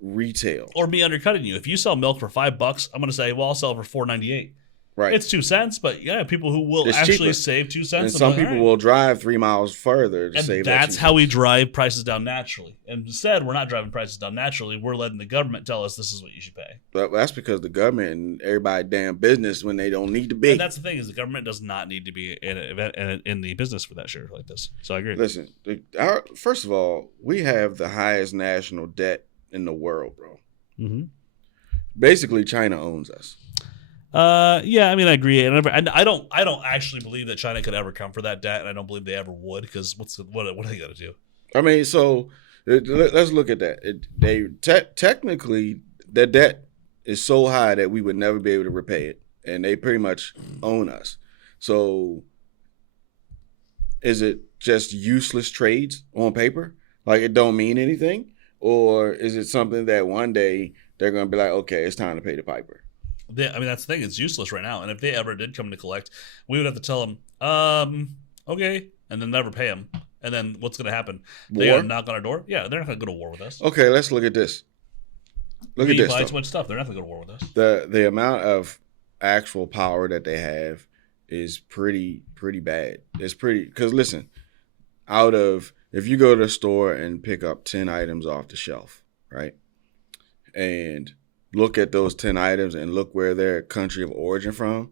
retail. Or me undercutting you. If you sell milk for $5, I'm going to say, well, I'll sell it for $4.98. Right. It's 2 cents, but yeah, people who will actually save 2 cents. And some people will drive 3 miles further to save that. That's how we drive prices down naturally. And instead, we're not driving prices down naturally. We're letting the government tell us this is what you should pay. But that's because the government and everybody damn business when they don't need to be. And that's the thing is the government does not need to be in the business for that shit like this. So I agree. Listen, first of all, we have the highest national debt in the world, bro. Mm-hmm. Basically, China owns us. Yeah, I mean, I agree, and I don't actually believe that China could ever come for that debt, and I don't believe they ever would, because what are they gonna do? I mean, so let's look at that. Technically, the debt is so high that we would never be able to repay it, and they pretty much own us. So, is it just useless trades on paper? Like it don't mean anything, or is it something that one day they're gonna be like, okay, it's time to pay the piper? I mean, that's the thing. It's useless right now. And if they ever did come to collect, we would have to tell them, okay, and then never pay them. And then what's going to happen? They're going to knock on our door? Yeah, they're not going to go to war with us. Okay, let's look at this. We buy too much stuff. They're not going to go to war with us. The amount of actual power that they have is pretty bad. It's pretty, because listen, if you go to the store and pick up 10 items off the shelf, right? And look at those 10 items and look where their country of origin from,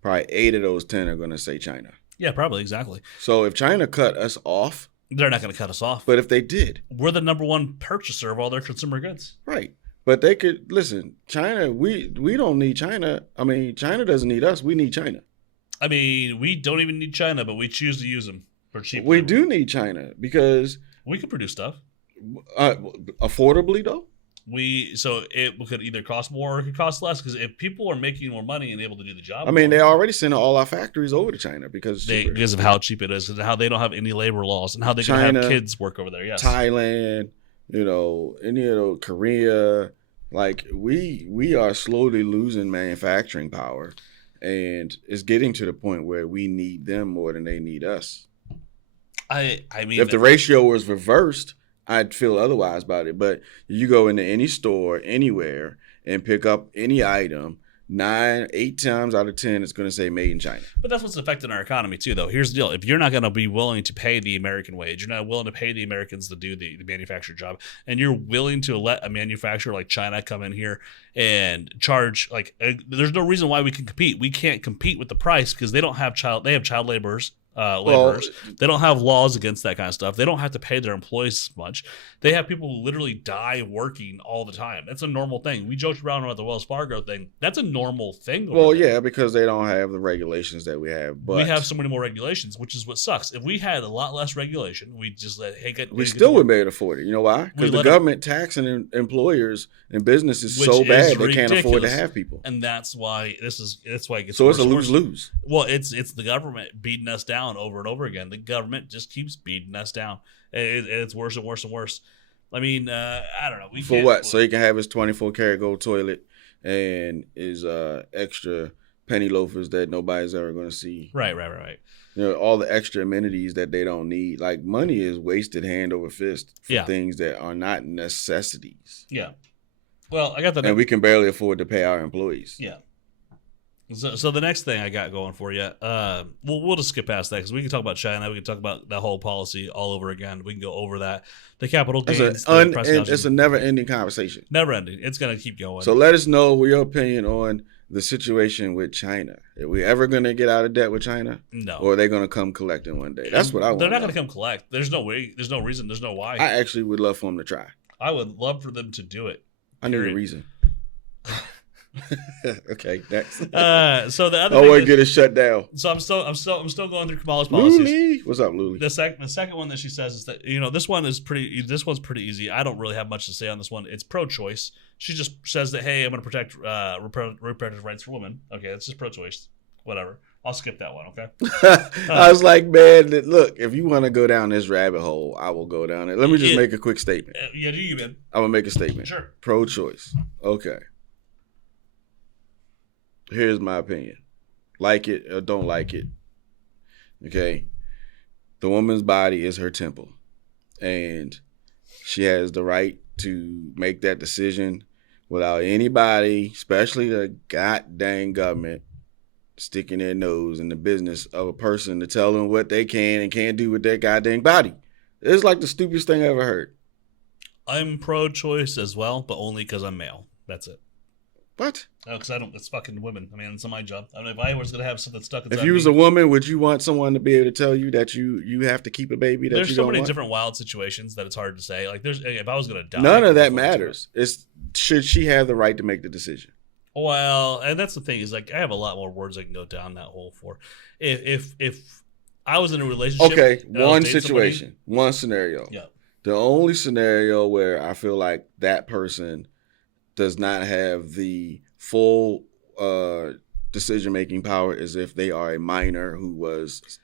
probably 8 of those 10 are going to say China. Yeah, probably, exactly. So if China cut us off. They're not going to cut us off. But if they did. We're the number one purchaser of all their consumer goods. Right. But they could, listen, China, we don't need China. I mean, China doesn't need us. We need China. I mean, we don't even need China, but we choose to use them for cheap. We do need China because. We could produce stuff. Affordably, though? So it could either cost more or it could cost less, because if people are making more money and able to do the job, I mean, they already sent all our factories over to China because of how cheap it is, and how they don't have any labor laws, and how they can have kids work over there. Yes, Thailand, Korea, like we are slowly losing manufacturing power, and it's getting to the point where we need them more than they need us. I mean, if the ratio was reversed, I'd feel otherwise about it. But you go into any store, anywhere, and pick up any item, 8 times out of 10, it's going to say made in China. But that's what's affecting our economy too, though. Here's the deal. If you're not going to be willing to pay the American wage, you're not willing to pay the Americans to do the manufacturer job, and you're willing to let a manufacturer like China come in here and charge, there's no reason why we can compete. We can't compete with the price because they have child laborers. laborers. They don't have laws against that kind of stuff. They don't have to pay their employees much. They have people who literally die working all the time. That's a normal thing. We joked around about the Wells Fargo thing. That's a normal thing. Well, yeah, because they don't have the regulations that we have. But we have so many more regulations, which is what sucks. If we had a lot less regulation, we just let we still wouldn't be able to afford it. You know why? Because the government taxing employers and businesses so bad they can't afford to have people. And that's why that's why it gets so it's a lose-lose. Well, it's the government beating us down over and over again. The government just keeps beating us down. It's worse and worse and worse. I mean, I don't know. For what? So he can have his 24-karat gold toilet and his extra penny loafers that nobody's ever going to see. Right. You know, all the extra amenities that they don't need. Like, money is wasted hand over fist for things that are not necessities. Yeah. Well, I got that. And we can barely afford to pay our employees. Yeah. So the next thing I got going for you, we'll just skip past that because we can talk about China. We can talk about that whole policy all over again. We can go over that. The capital gains. It's a never-ending conversation. Never ending. It's going to keep going. So let us know your opinion on the situation with China. Are we ever going to get out of debt with China? No. Or are they going to come collecting one day? That's what I want. They're not going to come collect. There's no way. There's no reason. There's no why. I actually would love for them to try. I would love for them to do it. I need a reason. Okay, next. So the other I want to get it shut down. So I'm still going through Kamala's policies. Luli. What's up, Luli? The second one that she says is that this one's pretty easy. I don't really have much to say on this one. It's pro-choice. She just says that, hey, I'm going to protect reproductive rights for women. Okay, that's just pro-choice. Whatever. I'll skip that one. Okay. I was like, man, look, if you want to go down this rabbit hole, I will go down it. Let me just make a quick statement. Yeah, do you, man? I'm gonna make a statement. Sure. Pro-choice. Okay. Here's my opinion. Like it or don't like it. Okay. The woman's body is her temple. And she has the right to make that decision without anybody, especially the goddamn government, sticking their nose in the business of a person to tell them what they can and can't do with their goddamn body. It's like the stupidest thing I ever heard. I'm pro-choice as well, but only because I'm male. That's it. What? No, because I don't. It's fucking women. I mean, it's not my job. I mean, if I was gonna have something stuck inside if you was a woman, would you want someone to be able to tell you that you have to keep a baby? There's so many different wild situations that it's hard to say. Like, if I was gonna die, none of that matters. It's should she have the right to make the decision? Well, and that's the thing is, like, I have a lot more words I can go down that hole for. If I was in a relationship, okay, one situation, one scenario. Yeah. The only scenario where I feel like that person does not have the full decision-making power is if they are a minor who was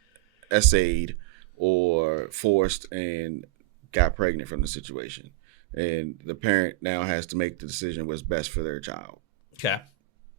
essayed or forced and got pregnant from the situation. And the parent now has to make the decision what's best for their child. Okay.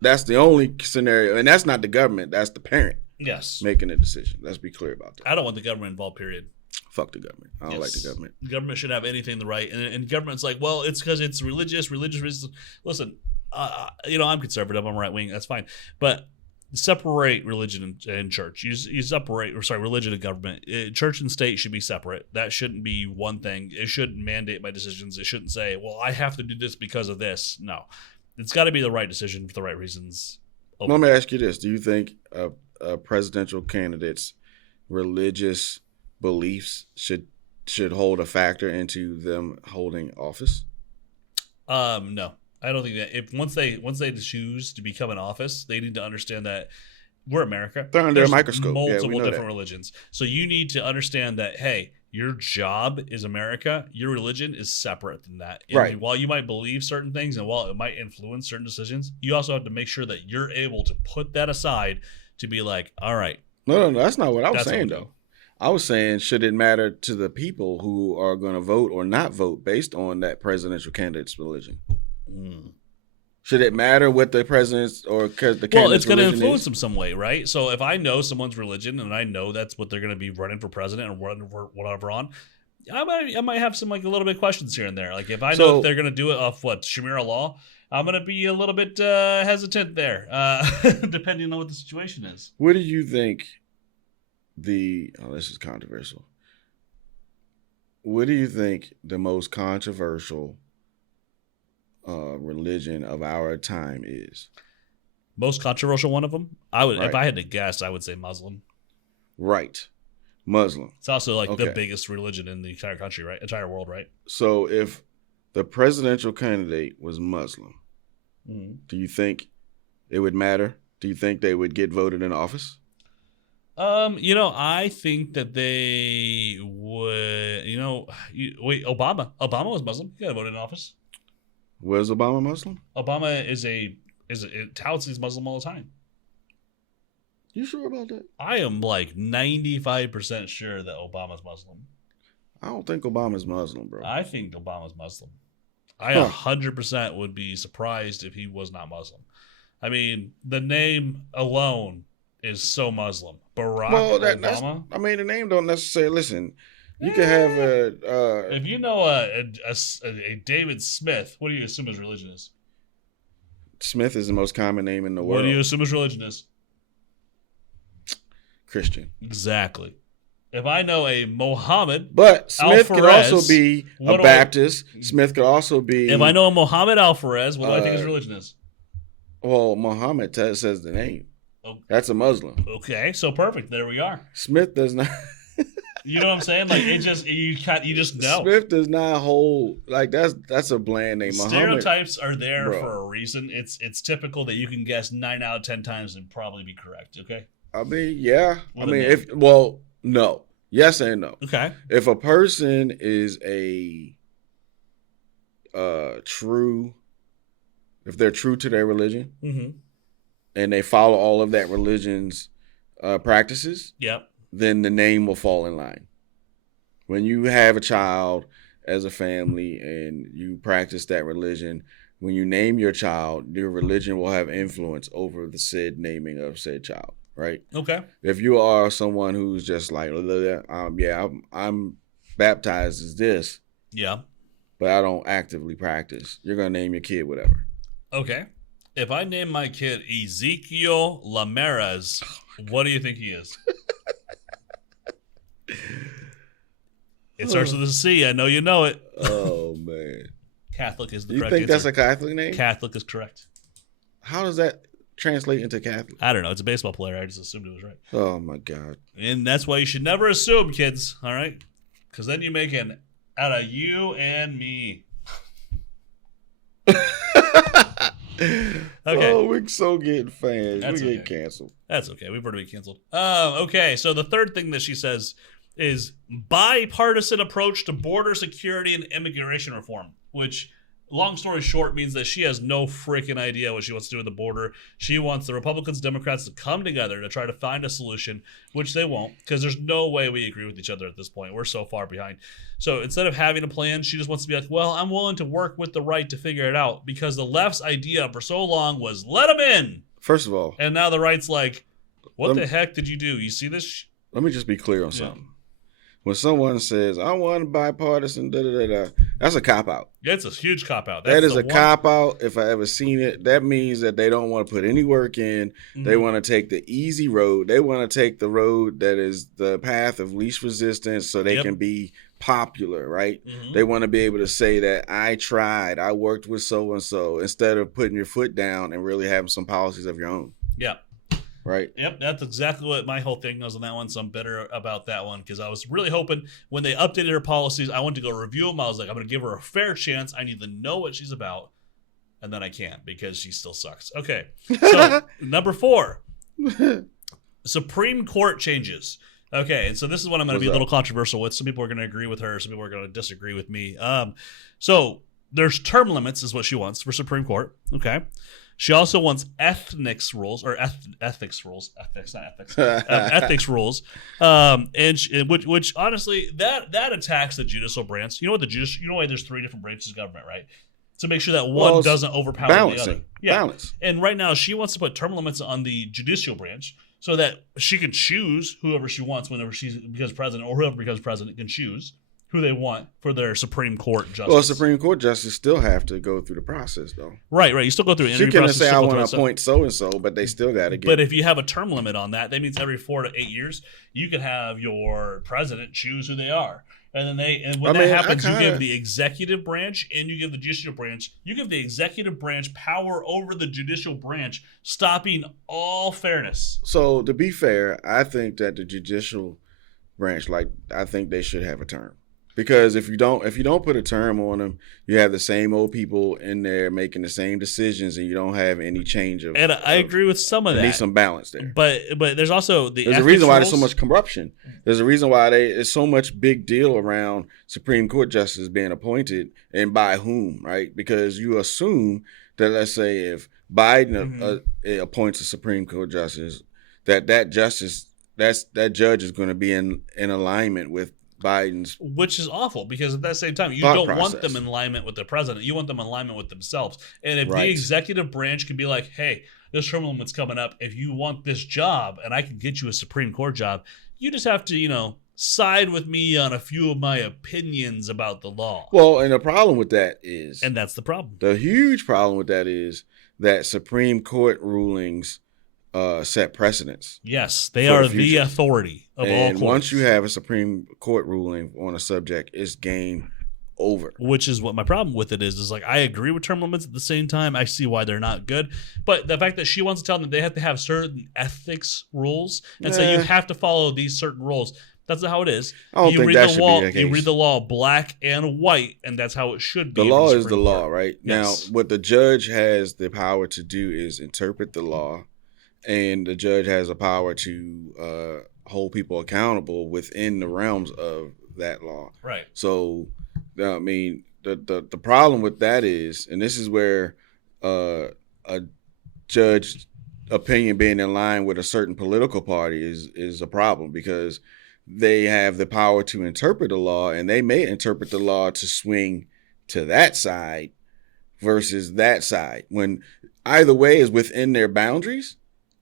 That's the only scenario. And that's not the government. That's the parent. Yes. Making a decision. Let's be clear about that. I don't want the government involved, period. Fuck the government. I don't like the government. The government should have anything the right. And government's like, well, it's because it's religious reasons. Listen, I'm conservative. I'm right wing. That's fine. But separate religion and church. You separate, religion and government. Church and state should be separate. That shouldn't be one thing. It shouldn't mandate my decisions. It shouldn't say, well, I have to do this because of this. No. It's got to be the right decision for the right reasons. Let me ask you this. Do you think a presidential candidate's religious beliefs should hold a factor into them holding office? No. I don't think that once they choose to become in office, they need to understand that we're America. They're under a microscope. Multiple different religions. So you need to understand that, hey, your job is America. Your religion is separate than that. And right. While you might believe certain things and while it might influence certain decisions, you also have to make sure that you're able to put that aside to be like, all right. No, that's not what I was saying, though. I was saying, should it matter to the people who are going to vote or not vote based on that presidential candidate's religion? Should it matter what the president's or the candidate's Well, it's going to religion influence is? them some way, right? So if I know someone's religion and I know that's what they're going to be running for president or running for whatever on, I might have some like a little bit of questions here and there. Like if I know that they're going to do it off Shamira law, I'm going to be a little bit hesitant there, depending on what the situation is. What do you think this is controversial. What do you think the most controversial religion of our time is? Most controversial one of them? Right. If I had to guess, I would say Muslim. Right. Muslim. It's also like the Okay. biggest religion in the entire country, right? Entire world, right? So if the presidential candidate was Muslim, do you think it would matter? Do you think they would get voted in office? I think that they would. Wait, Obama. Obama was Muslim. He got voted in office. Was Obama Muslim? Obama it touts he's Muslim all the time. You sure about that? I am like 95% sure that Obama's Muslim. I don't think Obama's Muslim, bro. I think Obama's Muslim. I Huh. 100% would be surprised if he was not Muslim. I mean, the name alone is so Muslim. Barack Obama. I mean, the name don't necessarily listen. You can have a. If you know a David Smith, what do you assume his religion is? Smith is the most common name in the world. What do you assume his religion is? Christian. Exactly. If I know a Mohammed, But Smith could Alvarez, also be what a do Baptist. Smith could also be. if I know a Mohammed Alvarez, what do I think his religion is? Well, Muhammad says the name. Oh. That's a Muslim. Okay, so perfect. There we are. Smith does not. You know what I'm saying? Like you just know. Smith does not hold like that's a bland name. Muhammad, Stereotypes are there Bro. for a reason. It's typical that you can guess 9 out of 10 times and probably be correct. Okay. I mean, yeah. What I mean, a no, yes and no. Okay. If a person is a true, if they're true to their religion Mm-hmm. and they follow all of that religion's practices, Yep. then the name will fall in line. When you have a child as a family and you practice that religion, when you name your child, your religion will have influence over the said naming of said child, right? Okay. If you are someone who's just like, I'm baptized as this, Yeah. but I don't actively practice, you're going to name your kid whatever. Okay. If I name my kid Ezekiel Lameras, what do you think he is? It starts with a C. I know you know it. Oh, man. Catholic is the You correct think that's answer. a Catholic name? Catholic is correct. How does that translate into Catholic? I don't know. It's a baseball player. I just assumed it was right. Oh, my God. And that's why you should never assume, kids. All right? Because then you make an out of you and me. Okay. Oh, we're so getting fans. That's We get okay. canceled. That's okay. We've already been canceled. Okay. So the third thing that she says is bipartisan approach to border security and immigration reform, which, long story short, means that she has no freaking idea what she wants to do with the border. She wants the Republicans, Democrats to come together to try to find a solution, which they won't, because there's no way we agree with each other at this point. We're so far behind. So instead of having a plan, she just wants to be like, well, I'm willing to work with the right to figure it out, because the left's idea for so long was let them in. First of all, And now the right's like, what Lem- the heck did you do? You see this? let me just be clear on something. When someone says, I want bipartisan, that's a cop-out. It's a huge cop-out. That is a cop-out if I ever seen it. That means that they don't want to put any work in. They want to take the easy road. They want to take the road that is the path of least resistance so they can be popular, right? They want to be able to say that I tried, I worked with so-and-so, instead of putting your foot down and really having some policies of your own. Yeah. Right. Yep, that's exactly what my whole thing was on that one. So I'm bitter about that one because I was really hoping when they updated her policies, I wanted to go review them. I was like, I'm going to give her a fair chance. I need to know what she's about. And then I can't because she still sucks. Okay. So number 4, Supreme Court changes. Okay. And so this is what I'm going to be a little controversial with. Some people are going to agree with her. Some people are going to disagree with me. So there's term limits is what she wants for Supreme Court. Okay. She also wants ethics rules, ethics rules, and which honestly that attacks the judicial branch. You know what you know why there's 3 different branches of government, right? To make sure that one doesn't overpower the other. Yeah. Balance. And right now she wants to put term limits on the judicial branch so that she can choose whoever she wants whenever she becomes president, or whoever becomes president can choose who they want for their Supreme Court justice. Well, Supreme Court justice still have to go through the process, though. Right. You still go through interview She process. can't say I want to appoint so-and-so, but they still got to get. But if you have a term limit on that, that means every 4 to 8 years, you can have your president choose who they are. And then when that happens, you give the executive branch and you give the judicial branch. You give the executive branch power over the judicial branch, stopping all fairness. So to be fair, I think that the judicial branch, like I think they should have a term. Because if you don't put a term on them, you have the same old people in there making the same decisions, and you don't have any change of. And I agree with some of that. Need some balance there. But there's also there's a reason why there's so much corruption. There's a reason why there's so much big deal around Supreme Court justices being appointed, and by whom, right? Because you assume that, let's say, if Biden appoints a Supreme Court justice, that judge is going to be in alignment with Biden's, which is awful, because at that same time you don't want them in alignment with the president. You want them in alignment with themselves. And if the executive branch can be like, hey, this term limit's coming up, if you want this job and I can get you a Supreme Court job, you just have to side with me on a few of my opinions about the law. Well, and the problem with that is, and that's the problem, the huge problem with that is that Supreme Court rulings set precedents. Yes, they are the authority of all courts. And once you have a Supreme Court ruling on a subject, it's game over. Which is what my problem with it is like, I agree with term limits. At the same time, I see why they're not good. But the fact that she wants to tell them they have to have certain ethics rules and say you have to follow these certain rules, that's not how it is. I don't think that should be the case. You read the law black and white, and that's how it should be. The law is the law, right? Yes. Now, what the judge has the power to do is interpret the law. And the judge has a power to hold people accountable within the realms of that law. Right. So, I mean, the problem with that is, and this is where a judge's opinion being in line with a certain political party is a problem, because they have the power to interpret the law, and they may interpret the law to swing to that side versus that side, when either way is within their boundaries.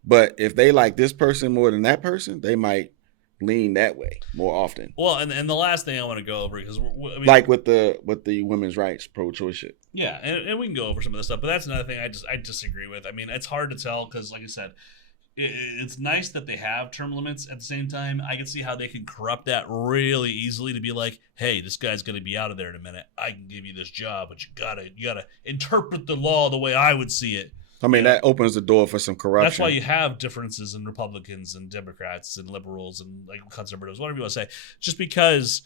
But if they like this person more than that person, they might lean that way more often. Well, and the last thing I want to go over, because like with the women's rights, pro-choice shit. Yeah, and we can go over some of this stuff, but that's another thing I disagree with. I mean, it's hard to tell because, like I said, it's nice that they have term limits. At the same time, I can see how they can corrupt that really easily to be like, hey, this guy's going to be out of there in a minute. I can give you this job, but you gotta interpret the law the way I would see it. I mean, that opens the door for some corruption. That's why you have differences in Republicans and Democrats and liberals and like conservatives, whatever you want to say. Just because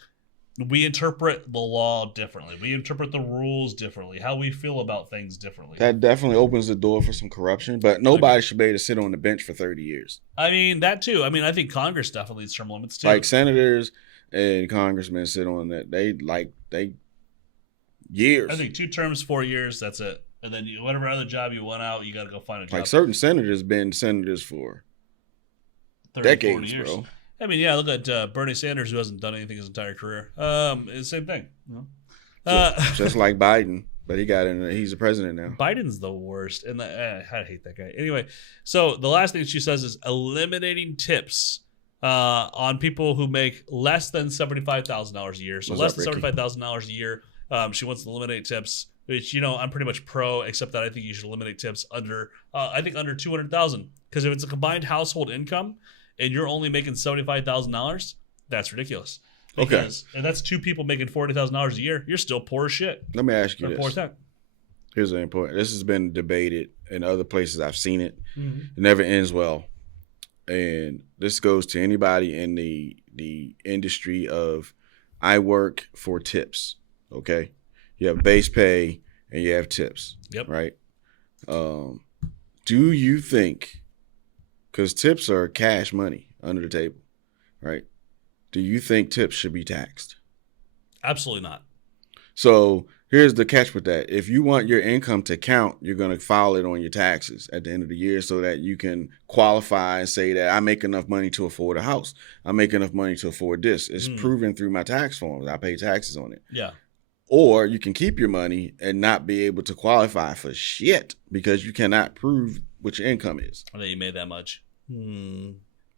we interpret the law differently. We interpret the rules differently. How we feel about things differently. That definitely opens the door for some corruption, but nobody should be able to sit on the bench for 30 years. I mean, that too. I mean, I think Congress definitely needs term limits too. Like senators and congressmen sit on that. They years. I think 2 terms, 4 years, that's it. And then whatever other job you want out, you got to go find a job. Like certain senators been senators for 30, decades, 40 years. Bro. I mean, yeah, look at Bernie Sanders, who hasn't done anything his entire career. It's the same thing. Just like Biden, but he's the president now. Biden's the worst. And I hate that guy. Anyway, so the last thing she says is eliminating tips on people who make less than $75,000 a year. So less than $75,000 a year. She wants to eliminate tips. Which, I'm pretty much pro, except that I think you should eliminate tips under $200,000. Because if it's a combined household income and you're only making $75,000, that's ridiculous. Because if that's 2 people making $40,000 a year, you're still poor as shit. Let me ask you this. Poor as heck. Here's the important. This has been debated in other places. I've seen it. Mm-hmm. It never ends well. And this goes to anybody in the industry of, I work for tips. Okay. You have base pay and you have tips. Yep. Right. Do you think, because tips are cash money under the table, right? Do you think tips should be taxed? Absolutely not. So here's the catch with that. If you want your income to count, you're going to file it on your taxes at the end of the year so that you can qualify and say that I make enough money to afford a house. I make enough money to afford this. It's proven through my tax forms. I pay taxes on it. Yeah. Or you can keep your money and not be able to qualify for shit because you cannot prove what your income is. I think you made that much.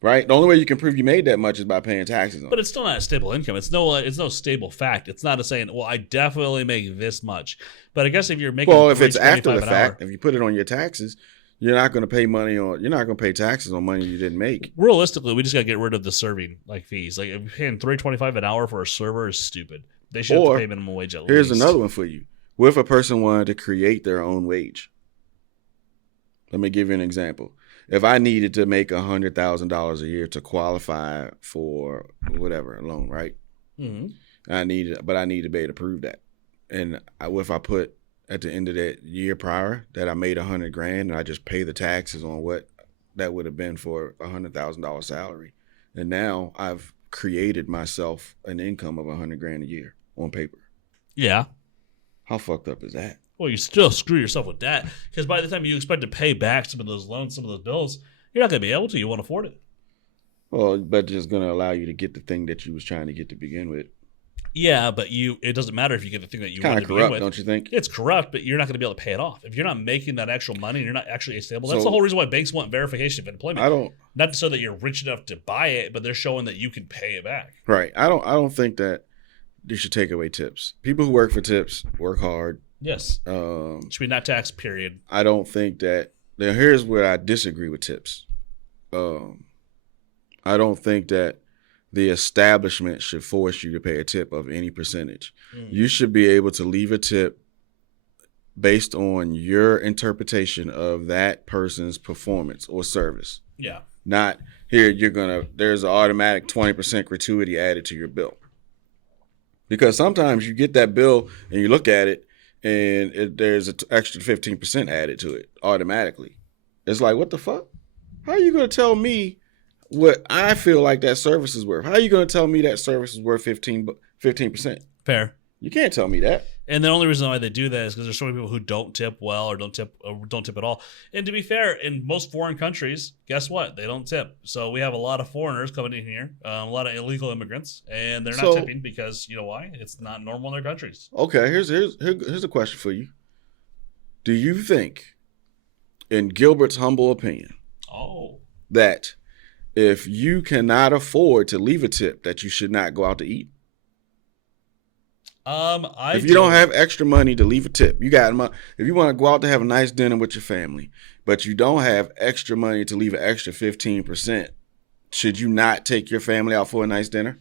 Right? The only way you can prove you made that much is by paying taxes on it. But it's still not a stable income. It's no stable fact. It's not a saying, well, I definitely make this much. But I guess if you're making if it's after the fact, if you put it on your taxes, you're not going to pay taxes on money you didn't make. Realistically, we just got to get rid of the serving fees. Like if you're paying $3.25 an hour for a server is stupid. They should have to pay minimum wage at least. Here's another one for you. What if a person wanted to create their own wage? Let me give you an example. if I needed to make $100,000 a year to qualify for whatever a loan, right? Mm-hmm. I need to be able to prove that. And if I put at the end of that year prior that I made $100,000 and I just pay the taxes on what that would have been for $100,000 salary, and now I've created myself an income of $100,000 a year on paper. Yeah. How fucked up is that? Well, you still screw yourself with that because by the time you expect to pay back some of those loans, some of those bills, you're not going to be able to. You won't afford it. Well, but it's going to allow you to get the thing that you was trying to get to begin with. Yeah, but it doesn't matter if you get the thing that you want to begin with. Kind of corrupt, don't you think? It's corrupt, but you're not going to be able to pay it off. If you're not making that actual money and you're not actually stable, that's the whole reason why banks want verification of employment. Not so that you're rich enough to buy it, but they're showing that you can pay it back. Right. I don't think that you should take away tips. People who work for tips work hard. Yes. Should be not taxed, period. I don't think that. Now, here's where I disagree with tips. I don't think that the establishment should force you to pay a tip of any percentage. You should be able to leave a tip based on your interpretation of that person's performance or service. Yeah. Not here, there's an automatic 20% gratuity added to your bill. Because sometimes you get that bill and you look at it and there's an extra 15% added to it automatically. It's like, what the fuck? How are you going to tell me what I feel like that service is worth? How are you going to tell me that service is worth 15%? Fair. You can't tell me that. And the only reason why they do that is because there's so many people who don't tip well or don't tip at all. And to be fair, in most foreign countries, guess what? They don't tip. So we have a lot of foreigners coming in here, a lot of illegal immigrants, and they're not tipping because you know why? It's not normal in their countries. Okay, here's a question for you. Do you think, in Gilbert's humble opinion, that if you cannot afford to leave a tip, that you should not go out to eat? If you don't have extra money to leave a tip, you got money. If you want to go out to have a nice dinner with your family, but you don't have extra money to leave an extra 15%, should you not take your family out for a nice dinner?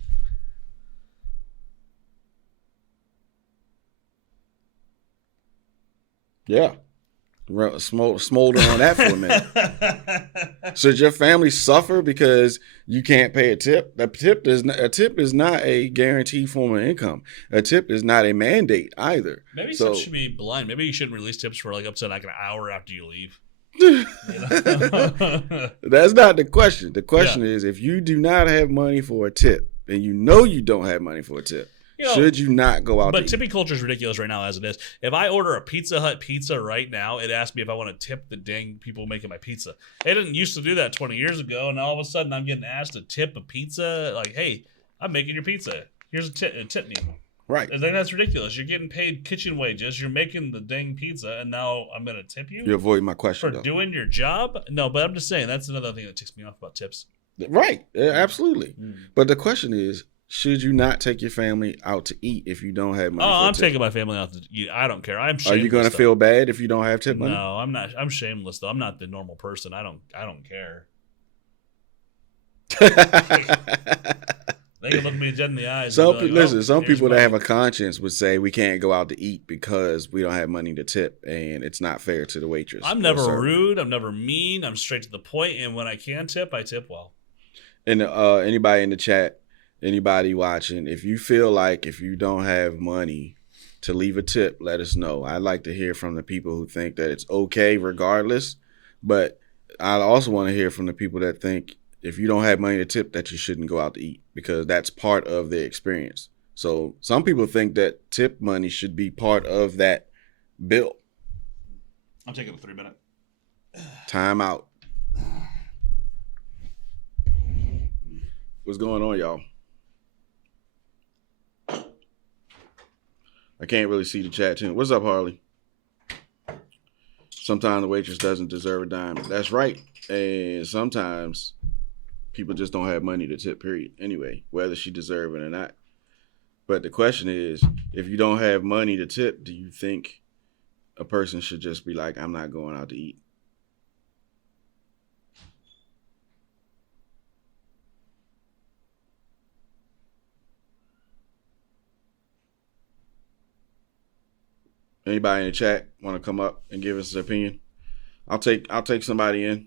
Yeah. Smolder on that for a minute. Should your family suffer because you can't pay a tip? A tip is not a guaranteed form of income. A tip is not a mandate either. Maybe tips should be blind. Maybe you shouldn't release tips for up to an hour after you leave. That's not the question. The question is, if you do not have money for a tip and you know you don't have money for a tip, should you not go out? But tipping culture is ridiculous right now as it is. If I order a Pizza Hut pizza right now, it asks me if I want to tip the dang people making my pizza. It didn't used to do that 20 years ago, and all of a sudden I'm getting asked to tip a pizza. Like, hey, I'm making your pizza. Here's a tip me. Right. I think that's ridiculous. You're getting paid kitchen wages. You're making the dang pizza, and now I'm going to tip you? You're avoiding my question, for doing your job? No, but I'm just saying that's another thing that ticks me off about tips. Right. Absolutely. But the question is, should you not take your family out to eat if you don't have money? I'm taking my family out to eat. I don't care. I'm shameless. Are you going to feel bad if you don't have tip money? No, I'm not. I'm shameless though. I'm not the normal person. I don't care. They can look me dead in the eyes. Some people that have a conscience would say we can't go out to eat because we don't have money to tip, and it's not fair to the waitress. I'm never rude. I'm never mean. I'm straight to the point, and when I can tip, I tip well. And anybody in the chat, anybody watching, if you feel like if you don't have money to leave a tip, let us know. I'd like to hear from the people who think that it's okay regardless, but I also want to hear from the people that think if you don't have money to tip that you shouldn't go out to eat because that's part of the experience. So some people think that tip money should be part of that bill. I'm taking a 3-minute. Time out. What's going on, y'all? I can't really see the chat too. What's up, Harley? Sometimes the waitress doesn't deserve a dime. That's right. And sometimes people just don't have money to tip, period. Anyway, whether she deserves it or not. But the question is, if you don't have money to tip, do you think a person should just be like, I'm not going out to eat? Anybody in the chat want to come up and give us an opinion? I'll take somebody in.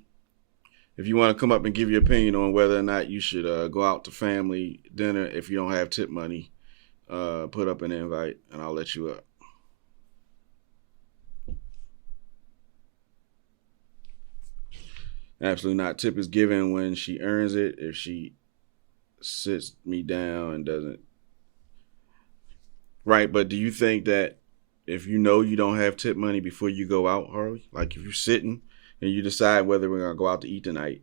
if you want to come up and give your opinion on whether or not you should go out to family dinner if you don't have tip money, put up an invite and I'll let you up. Absolutely not. Tip is given when she earns it. If she sits me down and doesn't. Right, but do you think that if you know you don't have tip money before you go out, Harley, like if you're sitting and you decide whether we're going to go out to eat tonight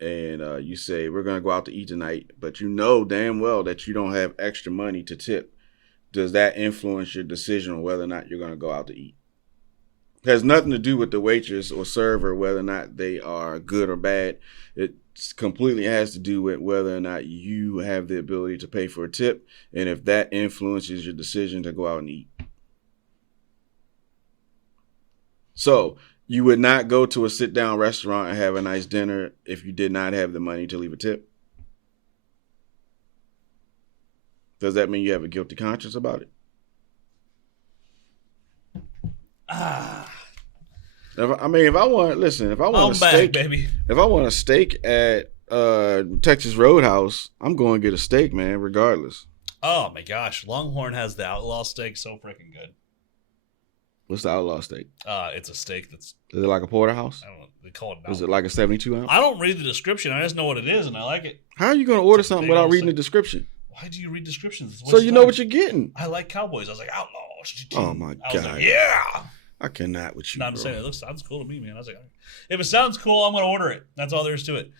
and you say we're going to go out to eat tonight, but you know damn well that you don't have extra money to tip, does that influence your decision on whether or not you're going to go out to eat? It has nothing to do with the waitress or server, whether or not they are good or bad. It completely has to do with whether or not you have the ability to pay for a tip and if that influences your decision to go out and eat. So you would not go to a sit-down restaurant and have a nice dinner if you did not have the money to leave a tip? Does that mean you have a guilty conscience about it? If I want a steak, baby. If I want a steak at Texas Roadhouse, I'm going to get a steak, man, regardless. Oh my gosh, Longhorn has the outlaw steak, so freaking good. What's the outlaw steak? It's a steak that's. Is it like a porterhouse? I don't know. They call it. Is it like a 72 ounce? I don't read the description. I just know what it is, and I like it. How are you going to order something without reading the description? Why do you read descriptions? So you know what you're getting. I like Cowboys. I was like, outlaw. Oh my God. Like, yeah. I cannot with you. No, I'm saying it sounds cool to me, man. I was like, if it sounds cool, I'm going to order it. That's all there is to it.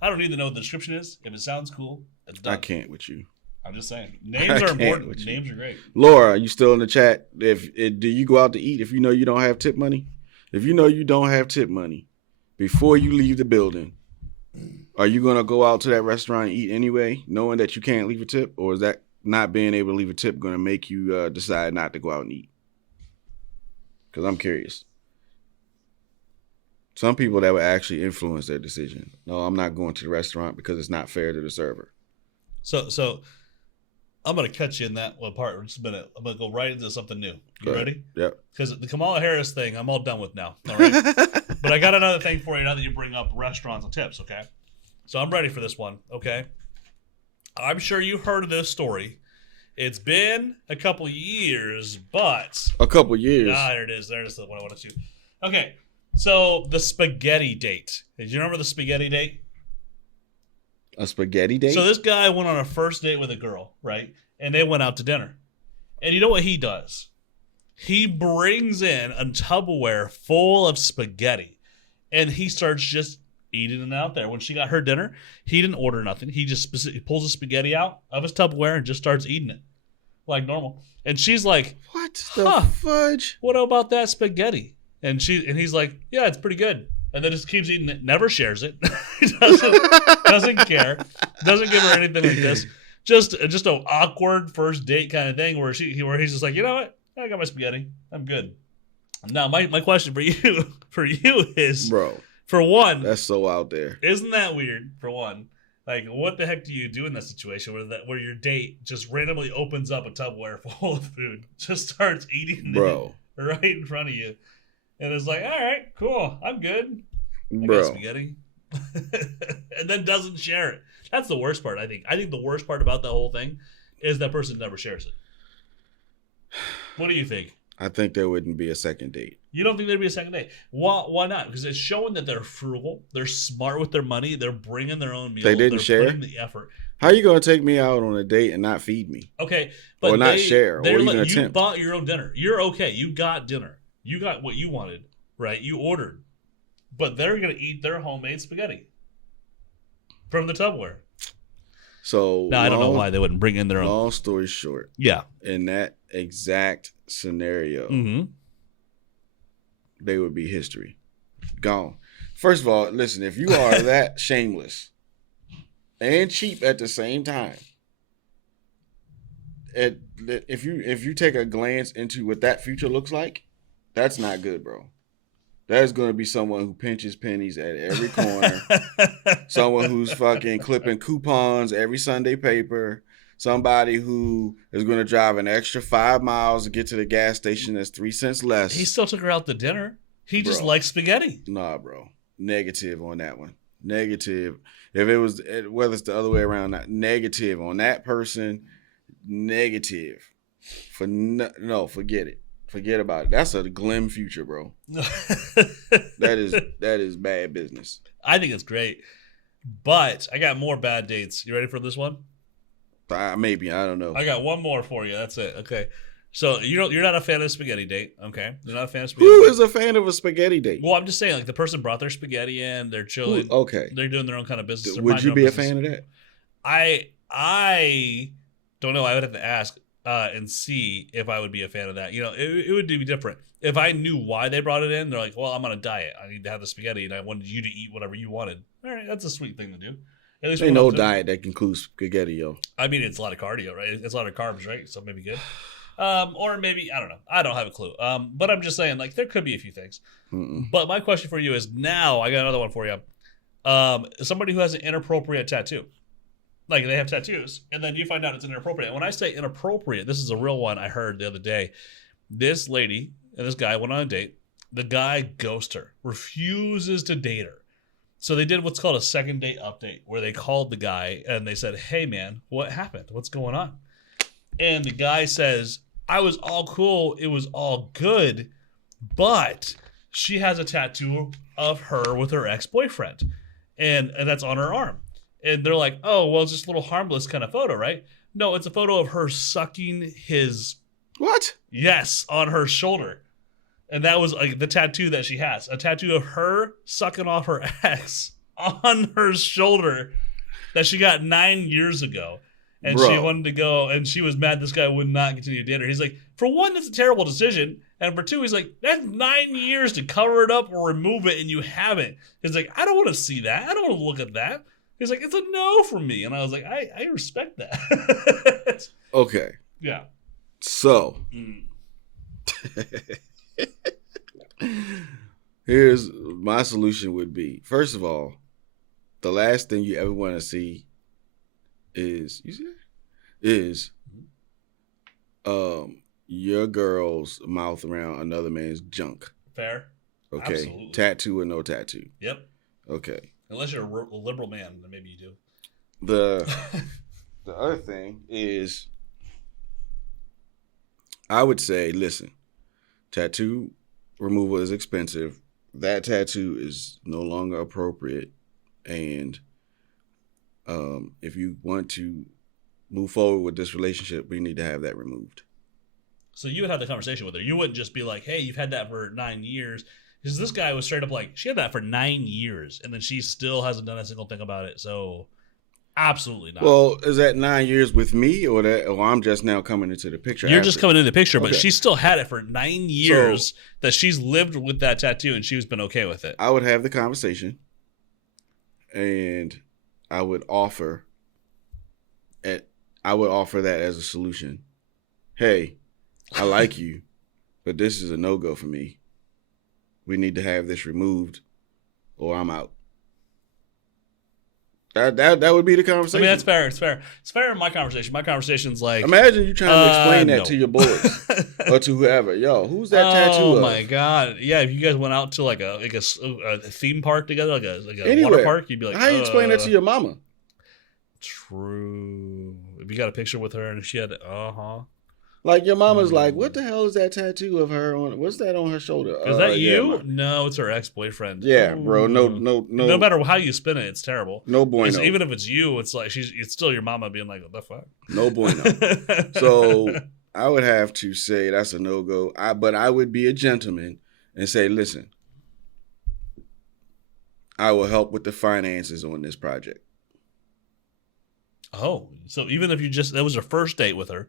I don't need to know what the description is. If it sounds cool, it's done. I can't with you. I'm just saying. Names are important. Names are great. Laura, are you still in the chat? Do you go out to eat if you know you don't have tip money? If you know you don't have tip money, before you leave the building, are you going to go out to that restaurant and eat anyway, knowing that you can't leave a tip? Or is that not being able to leave a tip going to make you decide not to go out and eat? Because I'm curious. Some people that would actually influence their decision. No, I'm not going to the restaurant because it's not fair to the server. So I'm going to cut you in that one part in just a minute. I'm going to go right into something new. You ready? Yep. Because the Kamala Harris thing, I'm all done with now. All right. But I got another thing for you now that you bring up restaurants and tips, okay? So I'm ready for this one, okay? I'm sure you've heard of this story. It's been a couple years, but... A couple years? Ah, there it is. There's the one I wanted to. Okay, so the spaghetti date. Did you remember the spaghetti date? A spaghetti date? So this guy went on a first date with a girl, right? And they went out to dinner. And you know what he does? He brings in a Tupperware full of spaghetti. And he starts just eating it out there. When she got her dinner, he didn't order nothing. He just pulls the spaghetti out of his Tupperware and just starts eating it like normal. And she's like, "What the fudge? What about that spaghetti?" And he's like, "Yeah, it's pretty good." And then just keeps eating it. Never shares it. He doesn't care. Doesn't give her anything like this. Just an awkward first date kind of thing where he's just like, you know what? I got my spaghetti. I'm good. Now my question for you is, bro. For one, that's so out there. Isn't that weird? For one, like, what the heck do you do in that situation where your date just randomly opens up a Tupperware full of food, just starts eating it right in front of you, and it's like, all right, cool, I'm good, I got spaghetti, and then doesn't share it. That's the worst part. I think the worst part about that whole thing is that person never shares it. What do you think? I think there wouldn't be a second date. You don't think there'd be a second date? Why not? Because it's showing that they're frugal. They're smart with their money. They're bringing their own meals. They didn't share? Putting the effort. How are you going to take me out on a date and not feed me? Okay. But or not share. Or even attempt. You bought your own dinner. You're okay. You got dinner. You got what you wanted, right? You ordered. But they're going to eat their homemade spaghetti from the Tupperware. So now, I don't know why they wouldn't bring in their own. Long story short. Yeah. In that exact scenario, they would be history. Gone. First of all, listen, if you are that shameless and cheap at the same time, if you take a glance into what that future looks like, that's not good, bro. There's going to be someone who pinches pennies at every corner. Someone who's fucking clipping coupons every Sunday paper. Somebody who is going to drive an extra 5 miles to get to the gas station that's 3 cents less. He still took her out to dinner. He just likes spaghetti. Nah, bro. Negative on that one. negative. If it was, whether it's the other way around, not negative on that person, negative. No, forget it. Forget about it. That's a glim future, bro. That is bad business. I think it's great. But I got more bad dates. You ready for this one? Maybe. I don't know. I got one more for you. That's it. Okay. So you're not a fan of a spaghetti date, okay? You're not a fan of spaghetti. Who is a fan of a spaghetti date? Well, I'm just saying, like the person brought their spaghetti in, they're chilling. Okay. They're doing their own kind of business. Would you be a fan of that? I don't know. I would have to ask and see if I would be a fan of that. You know, it would be different. If I knew why they brought it in, they're like, well, I'm on a diet. I need to have the spaghetti, and I wanted you to eat whatever you wanted. All right, that's a sweet thing to do. At least ain't no diet that includes spaghetti, yo. I mean, it's a lot of cardio, right? It's a lot of carbs, right? So maybe good. Or maybe, I don't know. I don't have a clue. But I'm just saying, like, there could be a few things. Mm-mm. But my question for you is now, I got another one for you. Somebody who has an inappropriate tattoo. Like, they have tattoos, and then you find out it's inappropriate. And when I say inappropriate, this is a real one I heard the other day. This lady and this guy went on a date. The guy ghosted her, refuses to date her. So they did what's called a second date update, where they called the guy and they said, hey, man, what happened? What's going on? And the guy says, I was all cool. It was all good. But she has a tattoo of her with her ex-boyfriend. And that's on her arm. And they're like, oh, well, it's just a little harmless kind of photo, right? No, it's a photo of her sucking his... What? Yes, on her shoulder. And that was like the tattoo that she has. A tattoo of her sucking off her ex on her shoulder that she got 9 years ago. And she wanted to go, and she was mad this guy would not continue to date her. He's like, for one, that's a terrible decision. And for two, he's like, that's 9 years to cover it up or remove it, and you haven't. He's like, I don't want to see that. I don't want to look at that. He's like, it's a no from me. And I was like, I respect that. Okay. Yeah. So, here's my solution would be, first of all, the last thing you ever want to see is your girl's mouth around another man's junk. Fair. Okay. Absolutely. Tattoo or no tattoo. Yep. Okay. Unless you're a liberal man, then maybe you do. The other thing is, I would say, listen, tattoo removal is expensive. That tattoo is no longer appropriate. And if you want to move forward with this relationship, we need to have that removed. So you would have the conversation with her. You wouldn't just be like, hey, you've had that for 9 years. Because this guy was straight up like, she had that for 9 years, and then she still hasn't done a single thing about it. So, absolutely not. Well, is that 9 years with me, or I'm just now coming into the picture? You're just coming into the picture, but she still had it for 9 years that she's lived with that tattoo, and she's been okay with it. I would have the conversation, and I would offer that as a solution. Hey, I like you, but this is a no-go for me. We need to have this removed, or I'm out. That would be the conversation. I mean, that's fair. It's fair. It's fair in my conversation. My conversation's like, imagine you trying to explain that to your boys or to whoever. Yo, who's that tattoo of? Oh my god! Yeah, if you guys went out to like a theme park together, like a water park, you'd be like, how you explain that to your mama? True. If you got a picture with her and she had, like your mama's like, what the hell is that tattoo of her on? What's that on her shoulder? Is that you? No, it's her ex-boyfriend. Yeah, bro. No. No matter how you spin it, it's terrible. No bueno. Even if it's you, it's like it's still your mama being like, what the fuck? No bueno. So I would have to say that's a no-go. But I would be a gentleman and say, listen, I will help with the finances on this project. Oh, so even if that was your first date with her,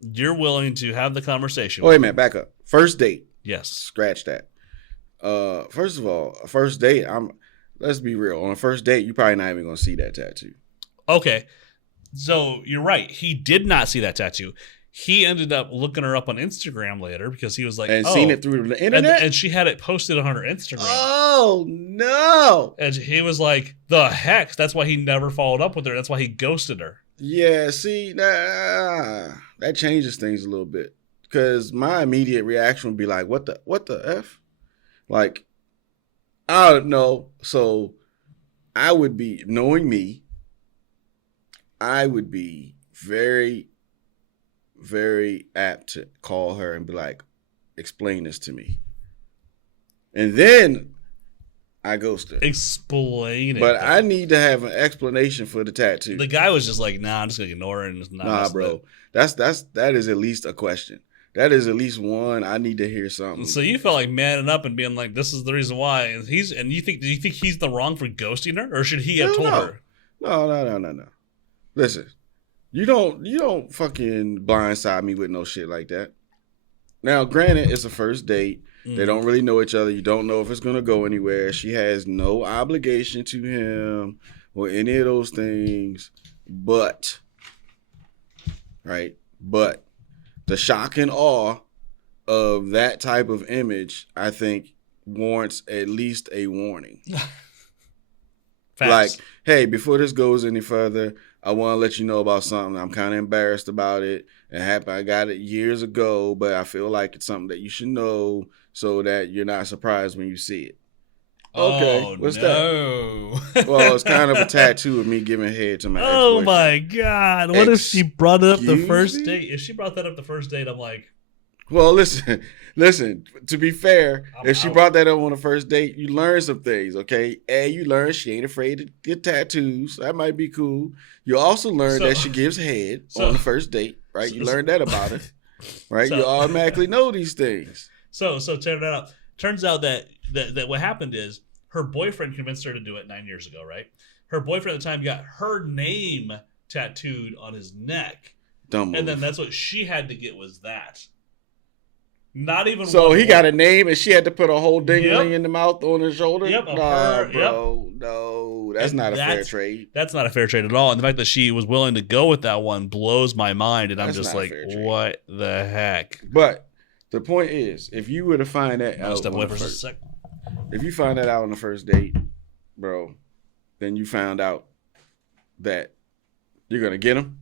you're willing to have the conversation. Oh, wait a minute, back up. First date. Yes. Scratch that. First of all, a first date, let's be real. On a first date, you're probably not even going to see that tattoo. Okay. So you're right. He did not see that tattoo. He ended up looking her up on Instagram later because he was like, seen it through the internet? And she had it posted on her Instagram. Oh, no. And he was like, the heck? That's why he never followed up with her. That's why he ghosted her. Yeah, see, that changes things a little bit. Because my immediate reaction would be like, what the F? Like, I don't know. So I would be, knowing me, I would be very, very apt to call her and be like, explain this to me. And then I ghost her. Explain it. But I need to have an explanation for the tattoo. The guy was just like, nah, I'm just going to ignore it. And not bro. That is at least a question. That is at least one. I need to hear something. So you felt like manning up and being like, "This is the reason why." And do you think he's the wrong for ghosting her, or should he have told her? No. Listen, you don't fucking blindside me with no shit like that. Now, granted, it's a first date. They don't really know each other. You don't know if it's gonna go anywhere. She has no obligation to him or any of those things. But the shock and awe of that type of image, I think, warrants at least a warning. Facts. Like, hey, before this goes any further, I want to let you know about something. I'm kind of embarrassed about it. It happened. I got it years ago, but I feel like it's something that you should know so that you're not surprised when you see it. Okay, what's that? Well, it's kind of a tattoo of me giving head to my ex-boyfriend. Oh my God. What if she brought it up the first date? If she brought that up the first date, I'm like... Well, listen, to be fair, if she brought that up on the first date, you learn some things, okay? And you learn she ain't afraid to get tattoos. That might be cool. You also learn that she gives head on the first date, right? You learn that about her, right? You automatically know these things. So check that out. Turns out that what happened is her boyfriend convinced her to do it 9 years ago, right? Her boyfriend at the time got her name tattooed on his neck. Dumb move. And then that's what she had to get was that. Not even so he got a name and she had to put a whole ding-a-ling in the mouth on his shoulder? Yep. Bro. No, that's not a fair trade. That's not a fair trade at all. And the fact that she was willing to go with that one blows my mind. And I'm just like, what the heck? But the point is, if you were to find that out if you find that out on the first date, bro, then you found out that you're going to get him.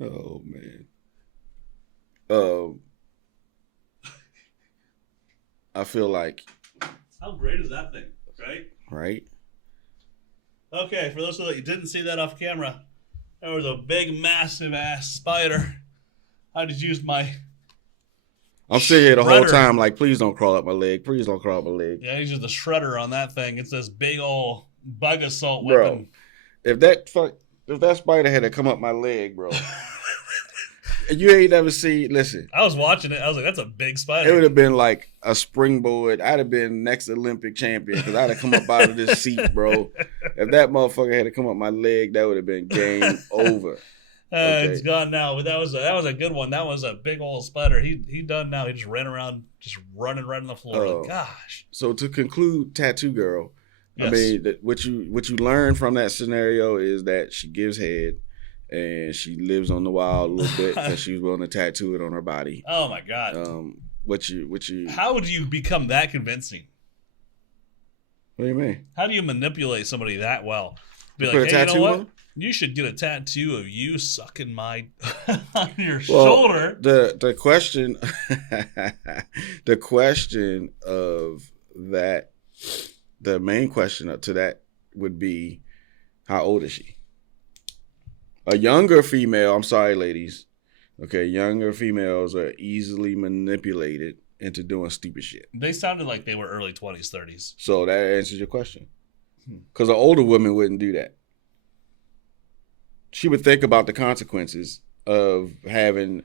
Oh man. I feel like. How great is that thing, right? Right. Okay, for those of you that didn't see that off camera, there was a big, massive ass spider. I just used my. I'm sitting here the whole time like, please don't crawl up my leg. Please don't crawl up my leg. Yeah, I used the shredder on that thing. It's this big old bug assault weapon. Bro, if that spider had to come up my leg, bro. You ain't never seen. Listen, I was watching it. I was like, "That's a big spider." It would have been like a springboard. I'd have been next Olympic champion because I'd have come up out of this seat, bro. If that motherfucker had to come up my leg, that would have been game over. Okay. It's gone now, but that was a good one. That was a big old spider. He done now. He just ran around, just running right on the floor. Gosh. So to conclude, Tattoo Girl. Yes. I mean, what you learn from that scenario is that she gives head. And she lives on the wild a little bit because she was willing to tattoo it on her body. Oh my God! What you? How would you become that convincing? What do you mean? How do you manipulate somebody that well? Be like, hey, you know what? You should get a tattoo of you sucking my on your shoulder. The question, the question of that, the main question to that would be, how old is she? A younger female, I'm sorry, ladies. Okay, younger females are easily manipulated into doing stupid shit. They sounded like they were early 20s, 30s. So that answers your question. Because an older woman wouldn't do that. She would think about the consequences of having,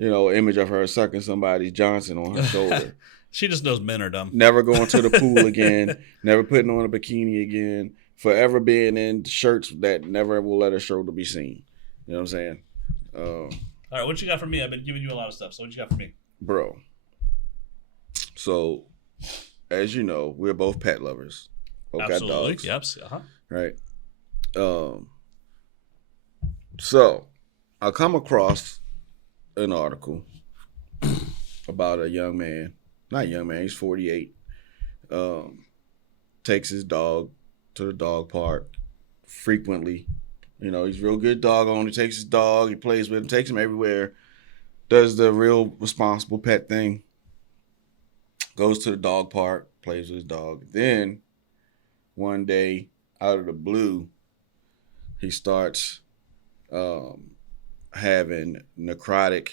image of her sucking somebody's Johnson on her shoulder. She just knows men are dumb. Never going to the pool again. Never putting on a bikini again. Forever being in shirts that never will let her shoulder be seen. You know what I'm saying? All right, what you got for me? I've been giving you a lot of stuff, so what you got for me? Bro. So, as you know, we're both pet lovers. Both got dogs. Yep. Uh-huh. Right. So, I come across an article about a young man. Not young man, he's 48. Takes his dog to the dog park frequently, You know, he's a real good dog owner. He takes his dog, he plays with him, takes him everywhere, does the real responsible pet thing, goes to the dog park, plays with his dog. Then one day, out of the blue, he starts having necrotic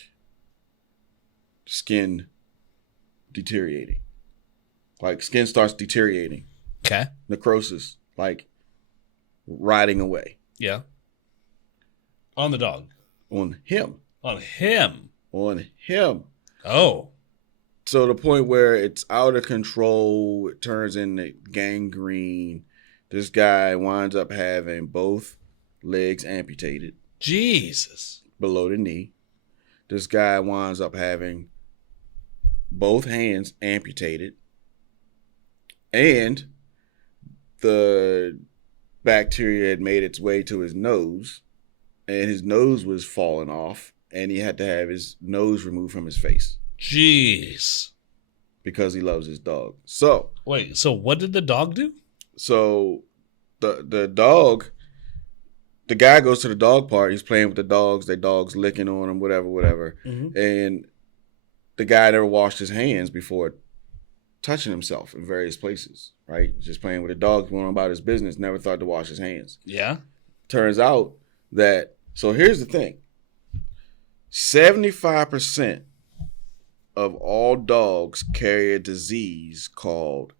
skin deteriorating. Like skin starts deteriorating. Okay. Necrosis, like rotting away. Yeah. On the dog. On him. On him. On him. Oh. So the point where it's out of control, it turns into gangrene. This guy winds up having both legs amputated. Jesus. Below the knee. This guy winds up having both hands amputated. And the bacteria had made its way to his nose. And his nose was falling off. And he had to have his nose removed from his face. Jeez. Because he loves his dog. So. Wait, so what did the dog do? So the dog, the guy goes to the dog park. He's playing with the dogs. The dog's licking on him, whatever. Mm-hmm. And the guy never washed his hands before touching himself in various places, right? Just playing with the dog, going about his business, never thought to wash his hands. Yeah. Turns out that, so here's the thing. 75% of all dogs carry a disease called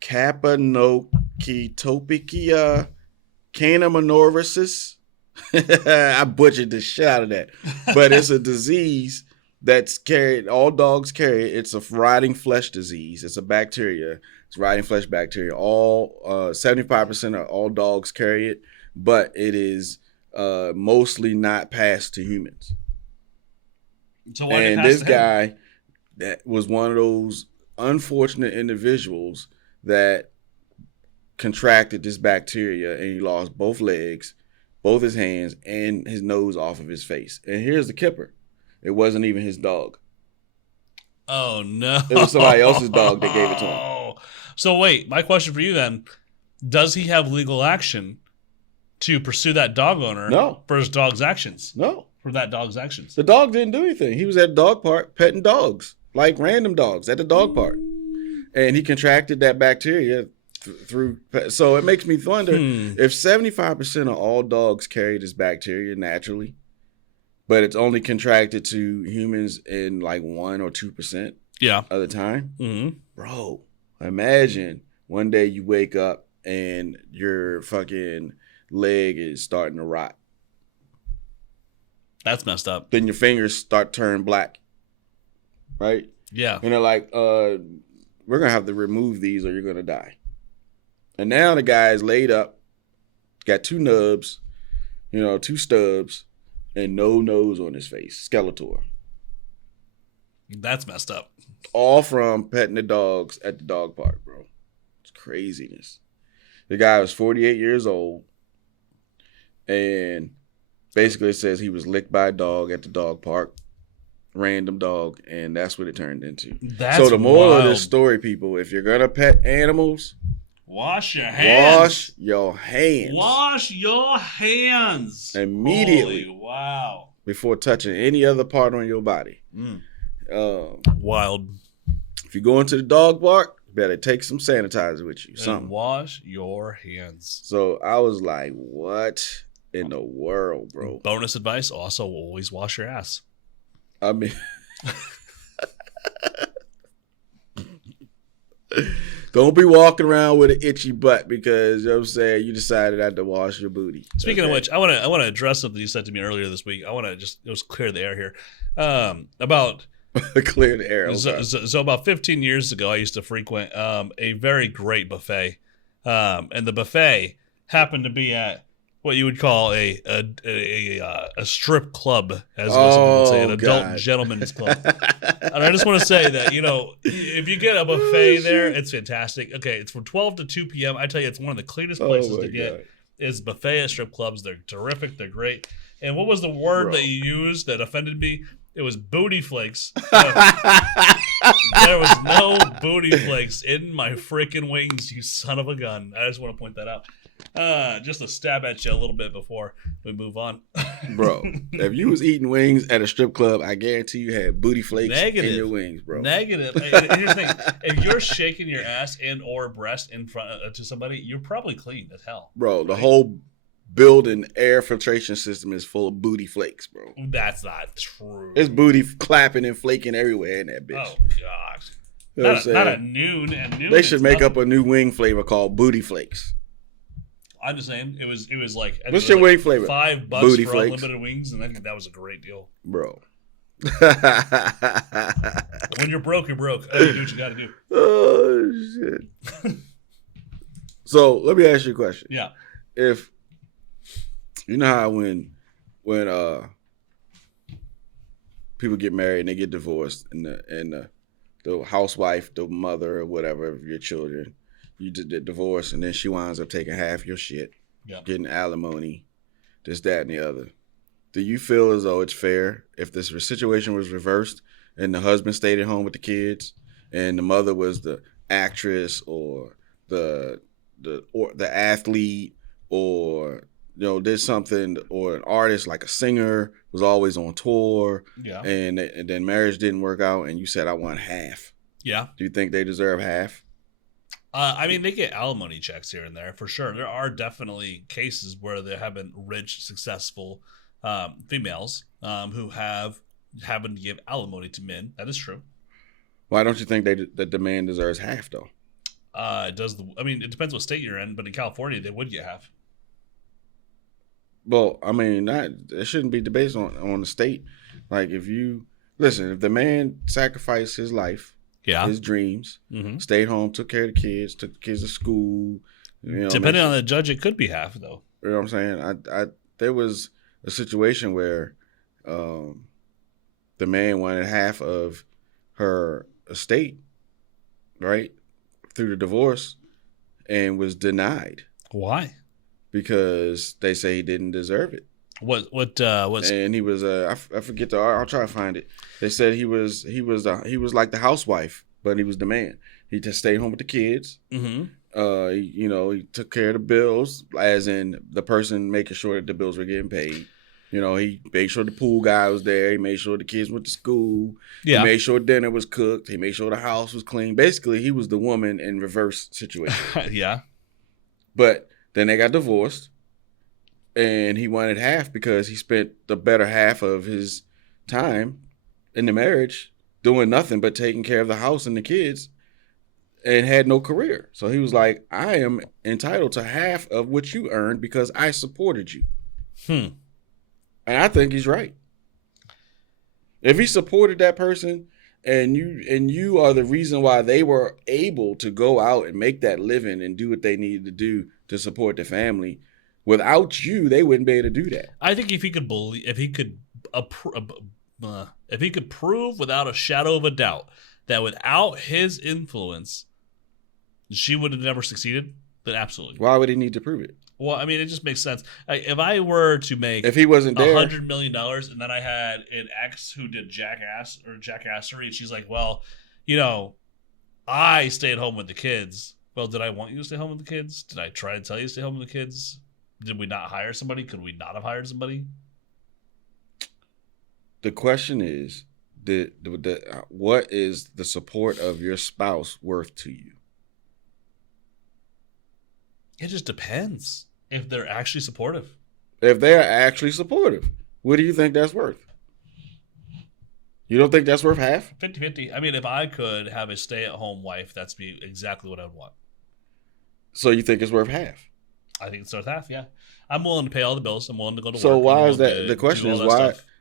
Capnocytopicia canaminoviruses. I butchered the shit out of that. But it's a disease that's carried, all dogs carry it. It's a rotting flesh disease. It's a bacteria. It's rotting flesh bacteria. All 75% of all dogs carry it, but it is mostly not passed to humans. So why and this guy that was one of those unfortunate individuals that contracted this bacteria, and he lost both legs, both his hands, and his nose off of his face. And here's the kipper. It wasn't even his dog. Oh, no. It was somebody else's dog that gave it to him. So wait, my question for you then, does he have legal action to pursue that dog owner for his dog's actions? No. For that dog's actions? The dog didn't do anything. He was at the dog park petting dogs, like random dogs at the dog park. And he contracted that bacteria through. So it makes me wonder if 75% of all dogs carry this bacteria naturally, but it's only contracted to humans in like 1 or 2% of the time. Mm-hmm. Bro, imagine one day you wake up and your fucking leg is starting to rot. That's messed up. Then your fingers start turning black. Right? Yeah. And they're like, we're going to have to remove these or you're going to die. And now the guy is laid up, got 2 nubs, 2 stubs, and no nose on his face. Skeletor. That's messed up. All from petting the dogs at the dog park, bro. It's craziness. The guy was 48 years old. And basically it says he was licked by a dog at the dog park. Random dog. And that's what it turned into. So the moral of this story, people, if you're going to pet animals, wash your hands. Wash your hands. Wash your hands. Immediately. Holy wow. Before touching any other part on your body. Wild. If you go into the dog park, you better take some sanitizer with you. And wash your hands. So I was like, what in the world, bro? Bonus advice, also always wash your ass. I mean... Don't be walking around with an itchy butt because, you know what I'm saying, you decided not to wash your booty. Speaking of which, I want to address something you said to me earlier this week. I want to just clear the air here. About clear the air. Okay. So about 15 years ago, I used to frequent a very great buffet. And the buffet happened to be at what you would call a strip club, as someone would say, an adult gentleman's club. And I just want to say that, if you get a buffet there, it's fantastic. Okay, it's from 12 to 2 p.m. I tell you, it's one of the cleanest places to get is buffet at strip clubs. They're terrific. They're great. And what was the word that you used that offended me? It was booty flakes. There was no booty flakes in my freaking wings, you son of a gun. I just want to point that out. Just a stab at you a little bit before we move on. Bro, if you was eating wings at a strip club, I guarantee you had booty flakes in your wings, bro. Negative. Here's the thing. If you're shaking your ass and or breast in front to somebody, you're probably clean as hell. Bro, the whole building air filtration system is full of booty flakes, bro. That's not true. It's booty clapping and flaking everywhere in that bitch. Oh, gosh. You know not at noon. At noon, they should make up a new wing flavor called Booty Flakes. I'm just saying, it was like what's your wing flavor? $5 Booty for flakes. unlimited wings, and I think that was a great deal, bro. When you're broke, you're broke. You do what you got to do. Oh shit! So let me ask you a question. Yeah. If you know how when people get married and they get divorced, and the housewife, the mother or whatever of your children, you did the divorce, and then she winds up taking half your shit, getting alimony, this, that, and the other. Do you feel as though it's fair if this situation was reversed and the husband stayed at home with the kids and the mother was the actress or the athlete or did something, or an artist like a singer was always on tour, and then marriage didn't work out, and you said I want half? Yeah. Do you think they deserve half? I mean, they get alimony checks here and there for sure. There are definitely cases where there have been rich, successful females who have happened to give alimony to men. That is true. Why don't you think that the man deserves half though? It depends what state you're in, but in California they would get half. Well, I mean, it shouldn't be based on the state. Like, if the man sacrificed his life, his dreams, stayed home, took care of the kids, took the kids to school. Depending on the judge, it could be half, though. You know what I'm saying? There was a situation where the man wanted half of her estate, right, through the divorce, and was denied. Why? Because they say he didn't deserve it. What and he was I forget I'll try to find it. They said he was like the housewife, but he was the man. He just stayed home with the kids. Mm-hmm. He took care of the bills, as in the person making sure that the bills were getting paid. He made sure the pool guy was there. He made sure the kids went to school. Yeah. He made sure dinner was cooked. He made sure the house was clean. Basically, he was the woman in reverse situation. Yeah. But then they got divorced, and he wanted half because he spent the better half of his time in the marriage doing nothing but taking care of the house and the kids, and had no career. So he was like, I am entitled to half of what you earned because I supported you. And I think he's right. If he supported that person and you are the reason why they were able to go out and make that living and do what they needed to do to support the family, without you, they wouldn't be able to do that. I think if he could prove without a shadow of a doubt that without his influence, she would have never succeeded, then absolutely. Why would he need to prove it? Well, I mean, it just makes sense. If I were to make, if he wasn't there, $100 million, and then I had an ex who did jackassery, and she's like, well, I stayed home with the kids. Well, did I want you to stay home with the kids? Did I try to tell you to stay home with the kids? Did we not hire somebody? Could we not have hired somebody? The question is, what is the support of your spouse worth to you? It just depends if they're actually supportive. If they're actually supportive, what do you think that's worth? You don't think that's worth half? 50-50. I mean, if I could have a stay-at-home wife, that's be exactly what I would want. So you think it's worth half? I think it's worth half, yeah. I'm willing to pay all the bills. I'm willing to go to work. So why is that? The question is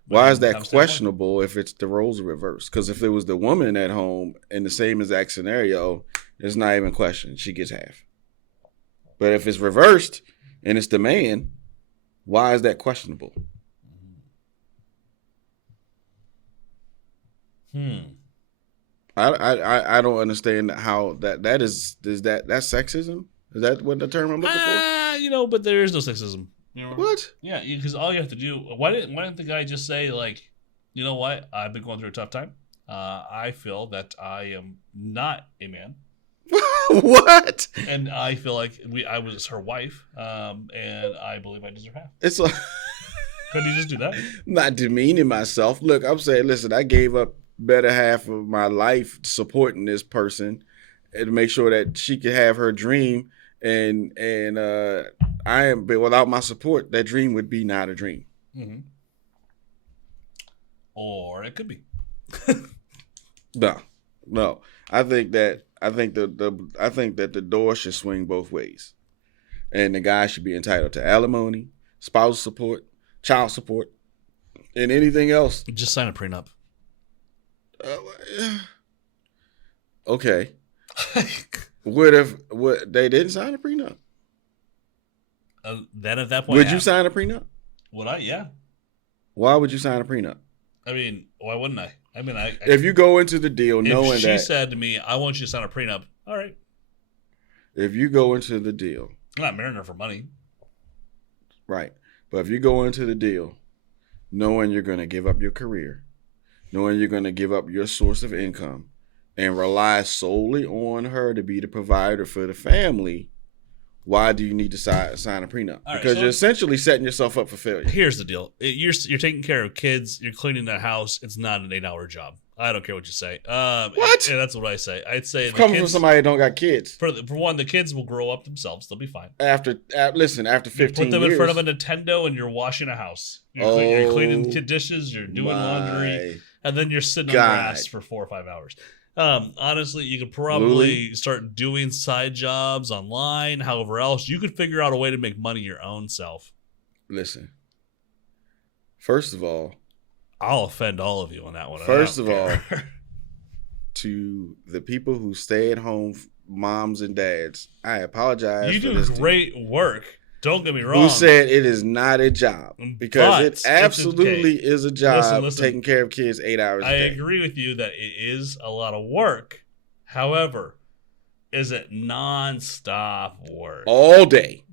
why is that questionable if it's the roles are reversed? Because if it was the woman at home in the same exact scenario, it's not even questioned. She gets half. But if it's reversed and it's the man, why is that questionable? I don't understand how that's sexism? Is that what the term I'm looking for? But there is no sexism. What? Yeah, because all you have to do. Why didn't the guy just say, like, you know what? I've been going through a tough time. I feel that I am not a man. What? And I feel like I was her wife, and I believe I deserve half. It's like, Couldn't you just do that? not demeaning myself. Look, I'm saying, listen, I gave up better half of my life supporting this person and to make sure that she could have her dream. And but without my support, that dream would be not a dream. Mm-hmm. Or it could be. No. I think that the door should swing both ways, and the guy should be entitled to alimony, spousal support, child support, and anything else. Just sign a prenup. Okay. What they didn't sign a prenup? Then at that point, Would you sign a prenup? Would I? Yeah. Why would you sign a prenup? I mean, why wouldn't I? I mean, if you go into the deal knowing if that she said to me, "I want you to sign a prenup," all right. If you go into the deal, I'm not marrying her for money, right? But if you go into the deal knowing you're going to give up your career, knowing you're going to give up your source of income, and rely solely on her to be the provider for the family, why do you need to sign a prenup? Right, because you're essentially setting yourself up for failure. Here's the deal. You're taking care of kids. You're cleaning the house. It's not an 8-hour job. I don't care what you say. What? That's what I say. I'd say coming from somebody that don't got kids. For one, the kids will grow up themselves. They'll be fine. After 15 years. Put them in front of a Nintendo and you're washing a house. You're cleaning dishes. You're doing laundry. And then you're sitting on grass for 4 or 5 hours. Honestly, you could probably start doing side jobs online. However else, you could figure out a way to make money your own self. Listen. First of all, I'll offend all of you on that one. First of all, to the people who stay at home, moms and dads, I apologize. You do great work. Don't get me wrong. Who said it is not a job? Because it absolutely is a job taking care of kids 8 hours a day. I agree with you that it is a lot of work. However, is it nonstop work? All day.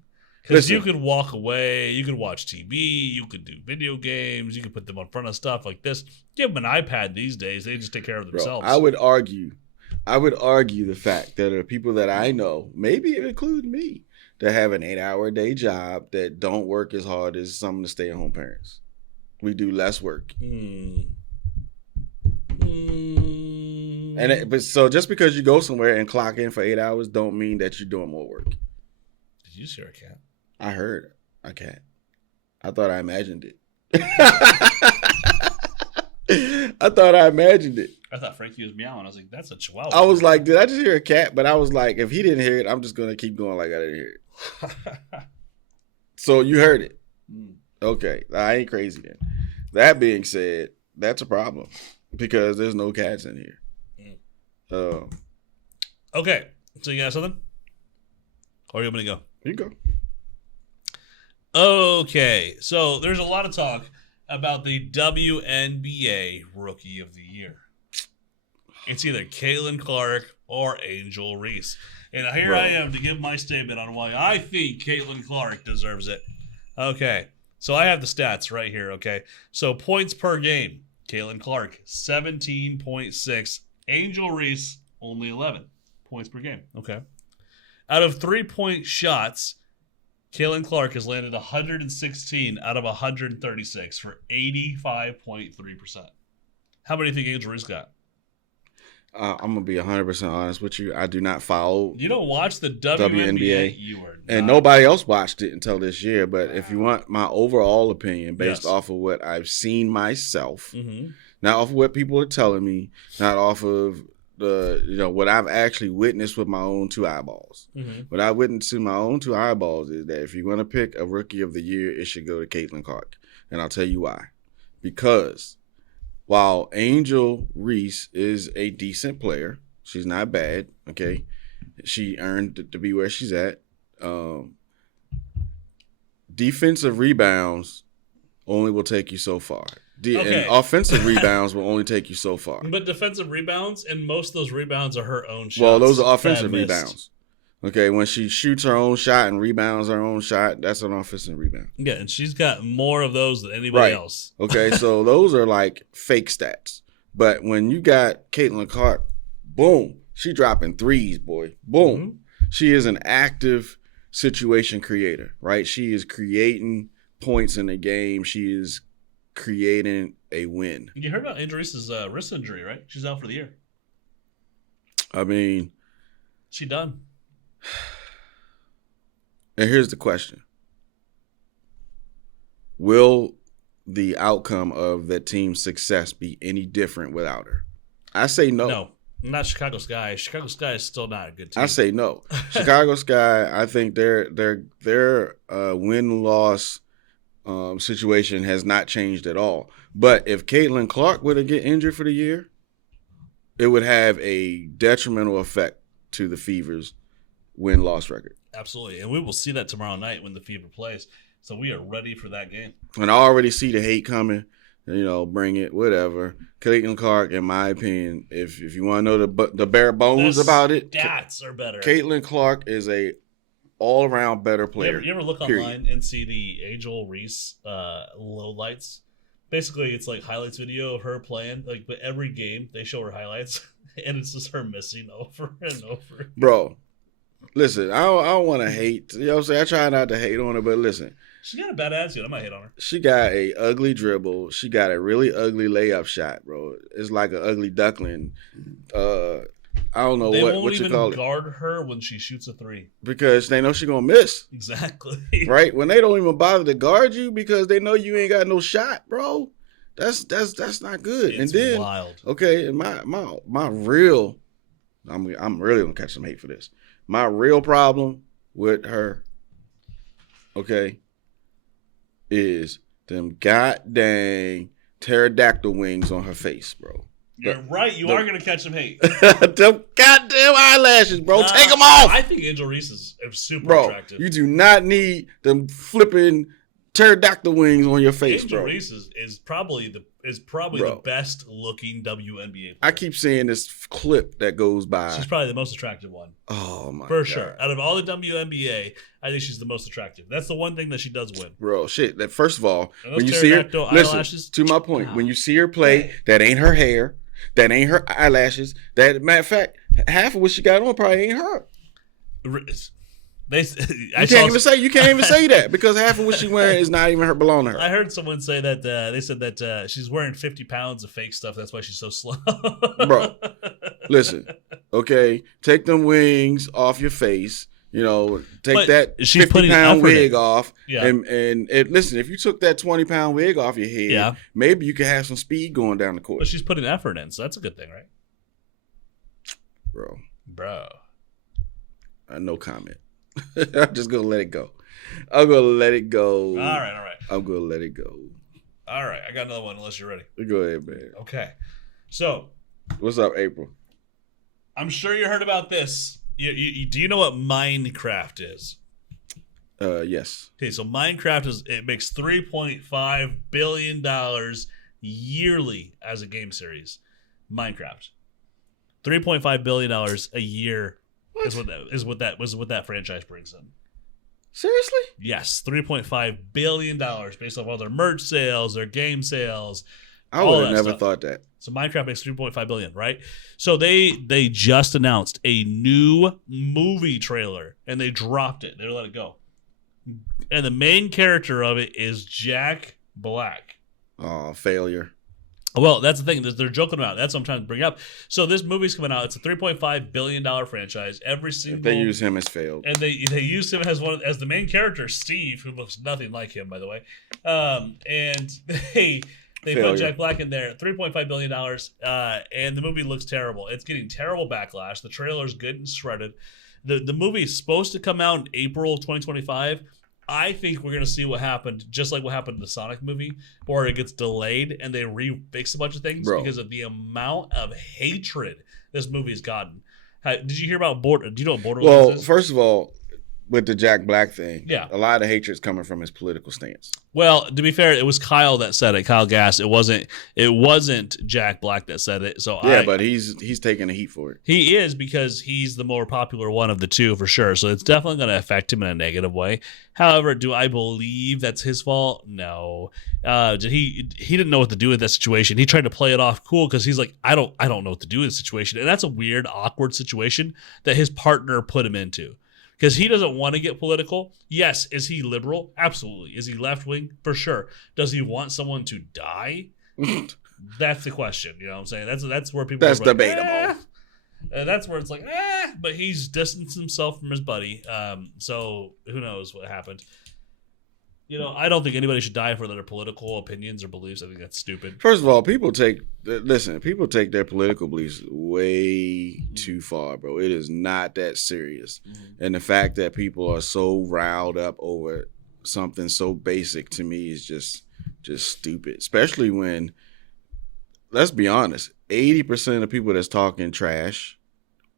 Because you could walk away, you could watch TV, you could do video games, you could put them in front of stuff like this. Give them an iPad these days, they just take care of themselves. Bro, I would argue the fact that there are people that I know, maybe it includes me, that have an 8-hour day job that don't work as hard as some of the stay-at-home parents. We do less work. But so just because you go somewhere and clock in for 8 hours don't mean that you're doing more work. Did you see a cat? I heard a cat. I thought I imagined it. I thought I imagined it. I thought Frankie was meowing. I was like, that's a chihuahua. I was like, did I just hear a cat? But I was like, if he didn't hear it, I'm just going to keep going like I didn't hear it. So you heard it. Okay. I ain't crazy then. That being said, that's a problem because there's no cats in here. Okay. So you got something? Or you want me to go? You go. Okay. So there's a lot of talk about the WNBA Rookie of the Year. It's either Caitlin Clark or Angel Reese. And here I am to give my statement on why I think Caitlin Clark deserves it. Okay. So I have the stats right here, okay? So points per game. Caitlin Clark, 17.6. Angel Reese, only 11 points per game. Okay. Out of 3-point shots, Caitlin Clark has landed 116 out of 136 for 85.3%. How many do you think Angel Reese got? I'm going to be 100% honest with you. I do not follow. You don't watch the WNBA? You are not. And nobody else watched it until this year. But if you want my overall opinion based off of what I've seen myself, not off of what people are telling me, not off of what I've actually witnessed with my own two eyeballs. What I witnessed with my own two eyeballs is that if you're going to pick a Rookie of the Year, it should go to Caitlin Clark. And I'll tell you why. Because while Angel Reese is a decent player, she's not bad, okay? She earned to be where she's at. Defensive rebounds only will take you so far. And offensive rebounds will only take you so far. But defensive rebounds, and most of those rebounds are her own shots. Well, those are offensive rebounds. Okay, when she shoots her own shot and rebounds her own shot, that's an offensive rebound. Yeah, and she's got more of those than anybody else. Okay, so those are like fake stats. But when you got Caitlin Clark, boom, She dropping threes, boy. Boom. Mm-hmm. She is an active situation creator, right? She is creating points in the game. She is creating a win. You heard about Angel Reese's wrist injury, right? She's out for the year. I mean, she done. And here's the question. Will the outcome of that team's success be any different without her? I say no. No, not Chicago Sky. Chicago Sky is still not a good team. I say no. Chicago Sky, I think their win-loss situation has not changed at all. But if Caitlin Clark were to get injured for the year, it would have a detrimental effect to the Fever's win-loss record. Absolutely. And we will see that tomorrow night when the Fever plays. So we are ready for that game. And I already see the hate coming. Bring it, whatever. Caitlin Clark, in my opinion, if you want to know the bare bones about it, stats are better. Caitlin Clark is a all-around better player. You ever look online and see the Angel Reese lowlights? Basically, it's like highlights video of her playing. But every game they show her highlights, and it's just her missing over and over. Bro, listen, I don't want to hate. You know what I'm saying? I try not to hate on her, but listen. She got a bad attitude. I might hate on her. She got a ugly dribble. She got a really ugly layup shot, bro. It's like an ugly duckling. I don't know what you call it. They won't even guard her when she shoots a three. Because they know she's going to miss. Exactly. Right? When they don't even bother to guard you because they know you ain't got no shot, bro. That's not good. It's and then wild. Okay, and my real I'm really going to catch some hate for this. My real problem with her, okay, is them goddamn pterodactyl wings on her face, bro. You're right. You are going to catch some hate. Them goddamn eyelashes, bro. Take them off. I think Angel Reese is super attractive. You do not need them flipping pterodactyl wings on your face, Angel bro. Reese is probably the best looking WNBA player. I keep seeing this clip that goes by. She's probably the most attractive one. Oh my god. For sure. Out of all the WNBA, I think she's the most attractive. That's the one thing that she does win. Bro, shit. That first of all, when you see her, listen, to my point, when you see her play, that ain't her hair, that ain't her eyelashes. That matter of fact, half of what she got on probably ain't her. You can't even say that because half of what she's wearing is not even her belong to her. I heard someone say that they said that she's wearing 50 pounds of fake stuff. That's why she's so slow. Bro, listen, okay, take them wings off your face. Take that 50-pound wig off. Yeah. And listen, if you took that 20-pound wig off your head, maybe you could have some speed going down the court. But she's putting effort in, so that's a good thing, right? Bro. No comment. I'm just going to let it go. I'm going to let it go. All right. I'm going to let it go. All right. I got another one unless you're ready. Go ahead, man. Okay. So. What's up, April? I'm sure you heard about this. Do you know what Minecraft is? Yes. Okay, so Minecraft makes $3.5 billion yearly as a game series. Minecraft. $3.5 billion a year is what that franchise brings in. Seriously? Yes, $3.5 billion based off all their merch sales, their game sales. I would have never thought that. So Minecraft makes $3.5 billion, right? So they just announced a new movie trailer and they dropped it. They let it go. And the main character of it is Jack Black. Oh, failure. Well, that's the thing that they're joking about. That's what I'm trying to bring up. So this movie's coming out. It's a $3.5 billion franchise. Every single they use him as failed, and they use him as as the main character, Steve, who looks nothing like him, by the way. And they put Jack Black in there. $3.5 billion, and the movie looks terrible. It's getting terrible backlash. The trailer's good and shredded. The movie is supposed to come out in April 2025. I think we're going to see what happened, just like what happened in the Sonic movie, where it gets delayed and they refix a bunch of things because of the amount of hatred this movie has gotten. Did you hear about Borderlands? Do you know what Borderlands is? Well, first of all, with the Jack Black thing, Yeah. a lot of hatred's coming from his political stance. Well, to be fair, it was Kyle that said it. Kyle Gass. It wasn't Jack Black that said it. So yeah, but he's taking the heat for it. He is, because he's the more popular one of the two for sure. So it's definitely going to affect him in a negative way. However, do I believe that's his fault? No. He didn't know what to do with that situation. He tried to play it off cool because he's like, I don't know what to do with the situation, and that's a weird, awkward situation that his partner put him into. Because he doesn't want to get political. Yes. Is he liberal? Absolutely. Is he left wing? For sure. Does he want someone to die? That's the question. You know what I'm saying? That's where people. That's are like, debatable. That's where it's like, but he's distanced himself from his buddy. So who knows what happened? You know, I don't think anybody should die for their political opinions or beliefs. I think that's stupid. First of all, people take their political beliefs way too far, bro. It is not that serious. Mm-hmm. And the fact that people are so riled up over something so basic to me is just stupid. Especially when, let's be honest, 80% of people that's talking trash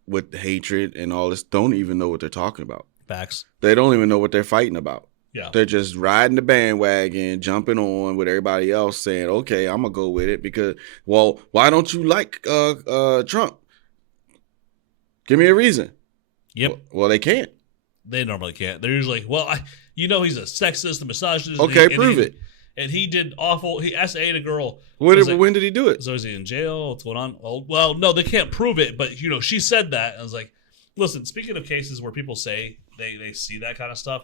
with hatred and all this don't even know what they're talking about. Facts. They don't even know what they're fighting about. Yeah. They're just riding the bandwagon, jumping on with everybody else, saying, okay, I'm going to go with it because, well, why don't you like Trump? Give me a reason. Yep. Well, they can't. They normally can't. They're usually, well, he's a sexist, a misogynist. Okay, prove it. And he did awful. He S.A.'d a girl. When did he do it? So is he in jail? What's going on? Well, no, they can't prove it. But, she said that. And I was like, listen, speaking of cases where people say they see that kind of stuff.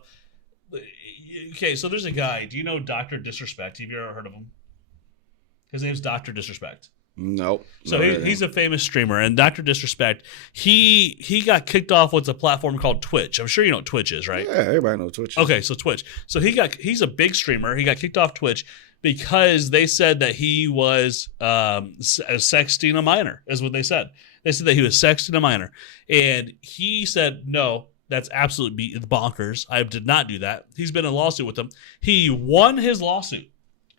Okay, so there's a guy. Do you know Dr. Disrespect? Have you ever heard of him? His name's Dr. Disrespect. Nope. So he's a famous streamer, and Dr. Disrespect, he got kicked off what's a platform called Twitch. I'm sure you know what Twitch is, right? Yeah, everybody knows Twitch. Okay, so Twitch. So he's a big streamer. He got kicked off Twitch because they said that he was sexting a minor, is what they said. They said that he was sexting a minor. And he said, no, that's absolutely bonkers. I did not do that. He's been in a lawsuit with them. He won his lawsuit.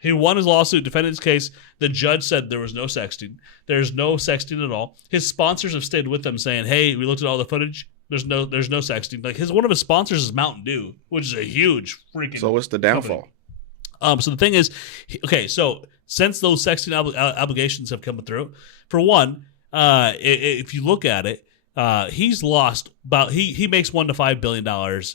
Defended his case. The judge said there was no sexting. There's no sexting at all. His sponsors have stayed with him saying, hey, we looked at all the footage. There's no sexting. Like one of his sponsors is Mountain Dew, which is a huge freaking So what's the downfall? So the thing is, okay, so since those sexting obligations have come through, for one, if you look at it, he's lost about he makes $1 to $5 billion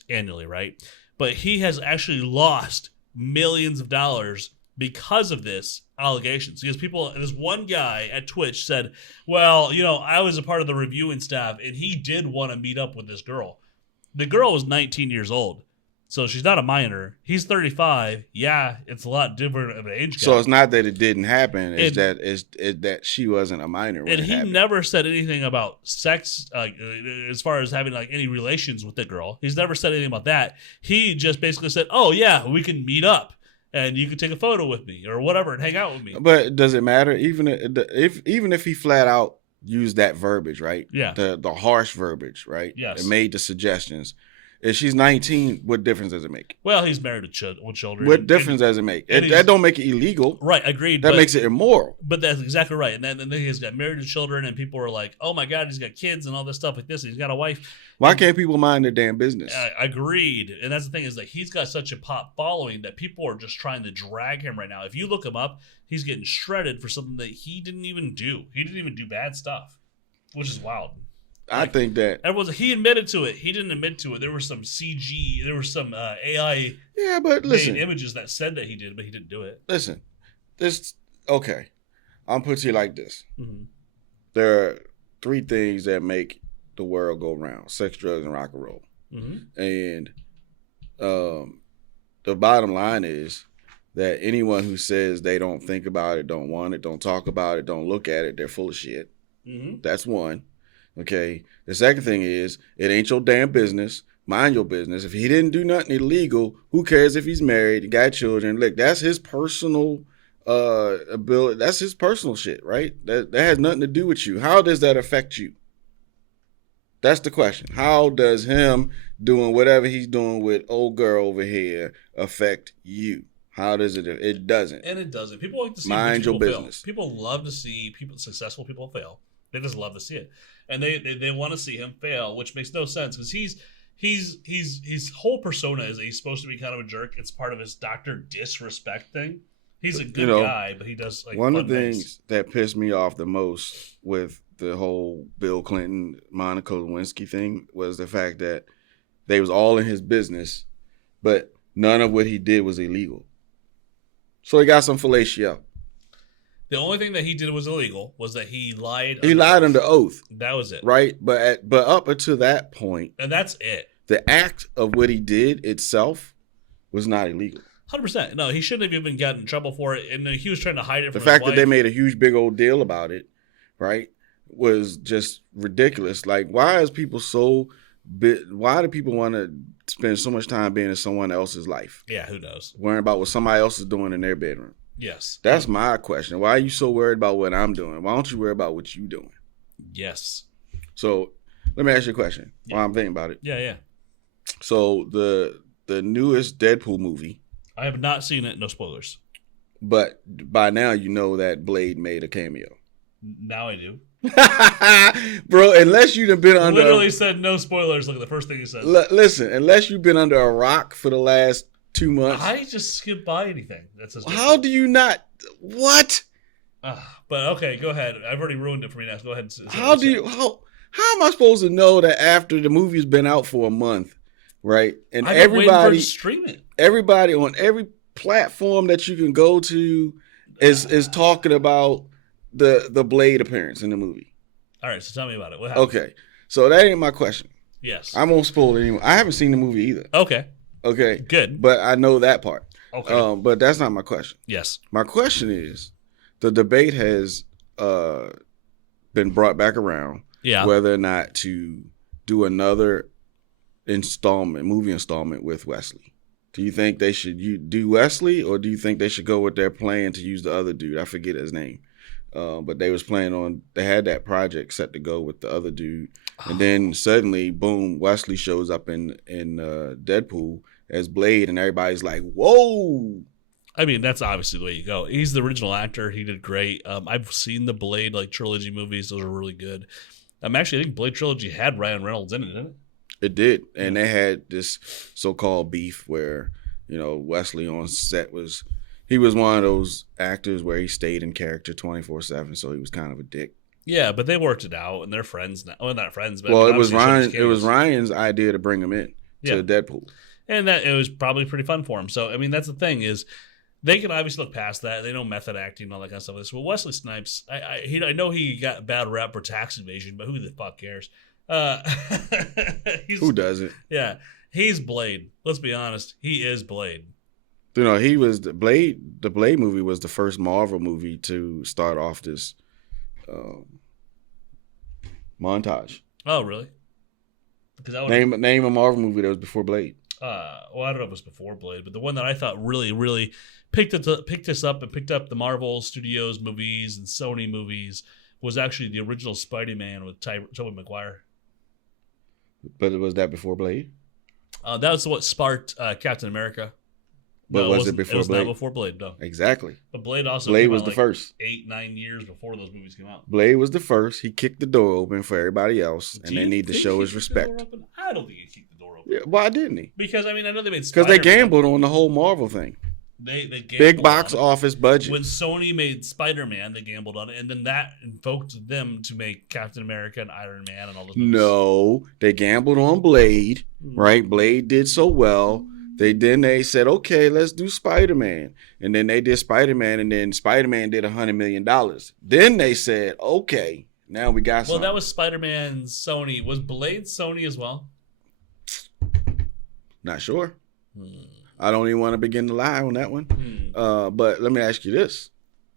annually, right? But he has actually lost millions of dollars because of this allegations. Because this one guy at Twitch said, well, I was a part of the reviewing staff, and he did want to meet up with this girl. The girl was 19 years old, so she's not a minor. He's 35. Yeah, it's a lot different of an age gap. So it's not that it didn't happen. It's that she wasn't a minor. And he never said anything about sex as far as having any relations with the girl. He's never said anything about that. He just basically said, oh, yeah, we can meet up. And you can take a photo with me or whatever and hang out with me. But does it matter? Even if he flat out used that verbiage, right? Yeah. The harsh verbiage, right? Yes. And made the suggestions. If she's 19, what difference does it make? Well, he's married with children. What difference does it make? That don't make it illegal. Right, agreed. That makes it immoral. But that's exactly right. And then he's got married with children, and people are like, oh my God, he's got kids and all this stuff like this. He's got a wife. Why can't people mind their damn business? Agreed. And that's the thing is that he's got such a pop following that people are just trying to drag him right now. If you look him up, he's getting shredded for something that he didn't even do. He didn't even do bad stuff, which is wild. I think that he admitted to it. He didn't admit to it. There was some CG. There was some AI. Yeah, but listen, images that said that he did, but he didn't do it. Listen, okay. I'm put to you like this. Mm-hmm. There are 3 things that make the world go round: sex, drugs, and rock and roll. Mm-hmm. And the bottom line is that anyone who says they don't think about it, don't want it, don't talk about it, don't look at it, they're full of shit. Mm-hmm. That's one. Okay. The second thing is, it ain't your damn business. Mind your business. If he didn't do nothing illegal, who cares if he's married, got children? Look, that's his personal ability. That's his personal shit, right? That has nothing to do with you. How does that affect you? That's the question. How does him doing whatever he's doing with old girl over here affect you? How does it? It doesn't. And it doesn't. People like to see mind your fail. business. People love to see successful people fail. They just love to see it. And they want to see him fail, which makes no sense because his whole persona is that he's supposed to be kind of a jerk. It's part of his Dr. Disrespect thing. He's a good guy, but he does like one fun of the things. things that pissed me off the most with the whole Bill Clinton, Monica Lewinsky thing was the fact that they was all in his business, but none of what he did was illegal. So he got some fellatio. The only thing that he did was illegal was that he lied. He lied under oath. That was it. Right? But up until that point, and that's it. The act of what he did itself was not illegal. 100%. No, he shouldn't have even gotten in trouble for it. And he was trying to hide it from the fact his wife. that they made a huge big old deal about it, right, was just ridiculous. Like, why is people so why do people want to spend so much time being in someone else's life? Yeah, who knows? Worrying about what somebody else is doing in their bedroom. Yes. That's my question. Why are you so worried about what I'm doing? Why don't you worry about what you're doing? Yes. So let me ask you a question while I'm thinking about it. Yeah. So the newest Deadpool movie. I have not seen it. No spoilers. But by now you know that Blade made a cameo. Now I do. Bro, unless you've been under... Literally said no spoilers. Look at the first thing he said. Listen, unless you've been under a rock for the last 2 months. I just skip by anything. That's how do you not... What? But okay, go ahead. I've already ruined it for me now. Go ahead. How am I supposed to know that after the movie's been out for a month, right? And everybody stream it. Everybody on every platform that you can go to is talking about the Blade appearance in the movie. All right, so tell me about it. What happened? Okay, so that ain't my question. Yes, I won't spoil it anymore. I haven't seen the movie either. Okay, good, but I know that part. Okay, but that's not my question. Yes, my question is, the debate has been brought back around. Yeah, whether or not to do another movie installment with Wesley. Do you think they should do Wesley, or do you think they should go with their plan to use the other dude? I forget his name. But they was planning on, they had that project set to go with the other dude. And then suddenly, boom, Wesley shows up in Deadpool as Blade, and everybody's like, whoa. I mean, that's obviously the way you go. He's the original actor. He did great. I've seen the Blade trilogy movies. Those are really good. Actually, I think Blade trilogy had Ryan Reynolds in it, didn't it? It did. And they had this so-called beef where, Wesley on set was one of those actors where he stayed in character 24/7, so he was kind of a dick. Yeah, but they worked it out, and they're friends now. Well, not friends, but it was Ryan's idea to bring him in to Deadpool, and that it was probably pretty fun for him. So, I mean, that's the thing is, they can obviously look past that. They know method acting and all that kind of stuff. Well, Wesley Snipes, I know he got a bad rap for tax evasion, but who the fuck cares? Who doesn't? Yeah, he's Blade. Let's be honest, he is Blade. He was the Blade. The Blade movie was the first Marvel movie to start off this montage. Oh, really? Because name a Marvel movie that was before Blade. I don't know if it was before Blade, but the one that I thought really, really picked us up and picked up the Marvel Studios movies and Sony movies was actually the original Spider-Man with Tobey Maguire. But was that before Blade? That was what sparked Captain America. But was it before Blade? It was not before Blade, no. Exactly. But Blade also was the first. 8-9 years before those movies came out. Blade was the first. He kicked the door open for everybody else, and they need to show his respect. I don't think he kicked the door open. Yeah, why didn't he? Because, I know they made Spider-Man. Because they gambled on the whole Marvel thing. They gambled big box office budget. When Sony made Spider-Man, they gambled on it, and then that invoked them to make Captain America and Iron Man and all those movies. No, they gambled on Blade, right? Blade did so well. They said, okay, let's do Spider-Man. And then they did Spider-Man, and then Spider-Man did $100 million. Then they said, okay, now we got something. Well, that was Spider-Man Sony. Was Blade Sony as well? Not sure. I don't even want to begin to lie on that one. But let me ask you this.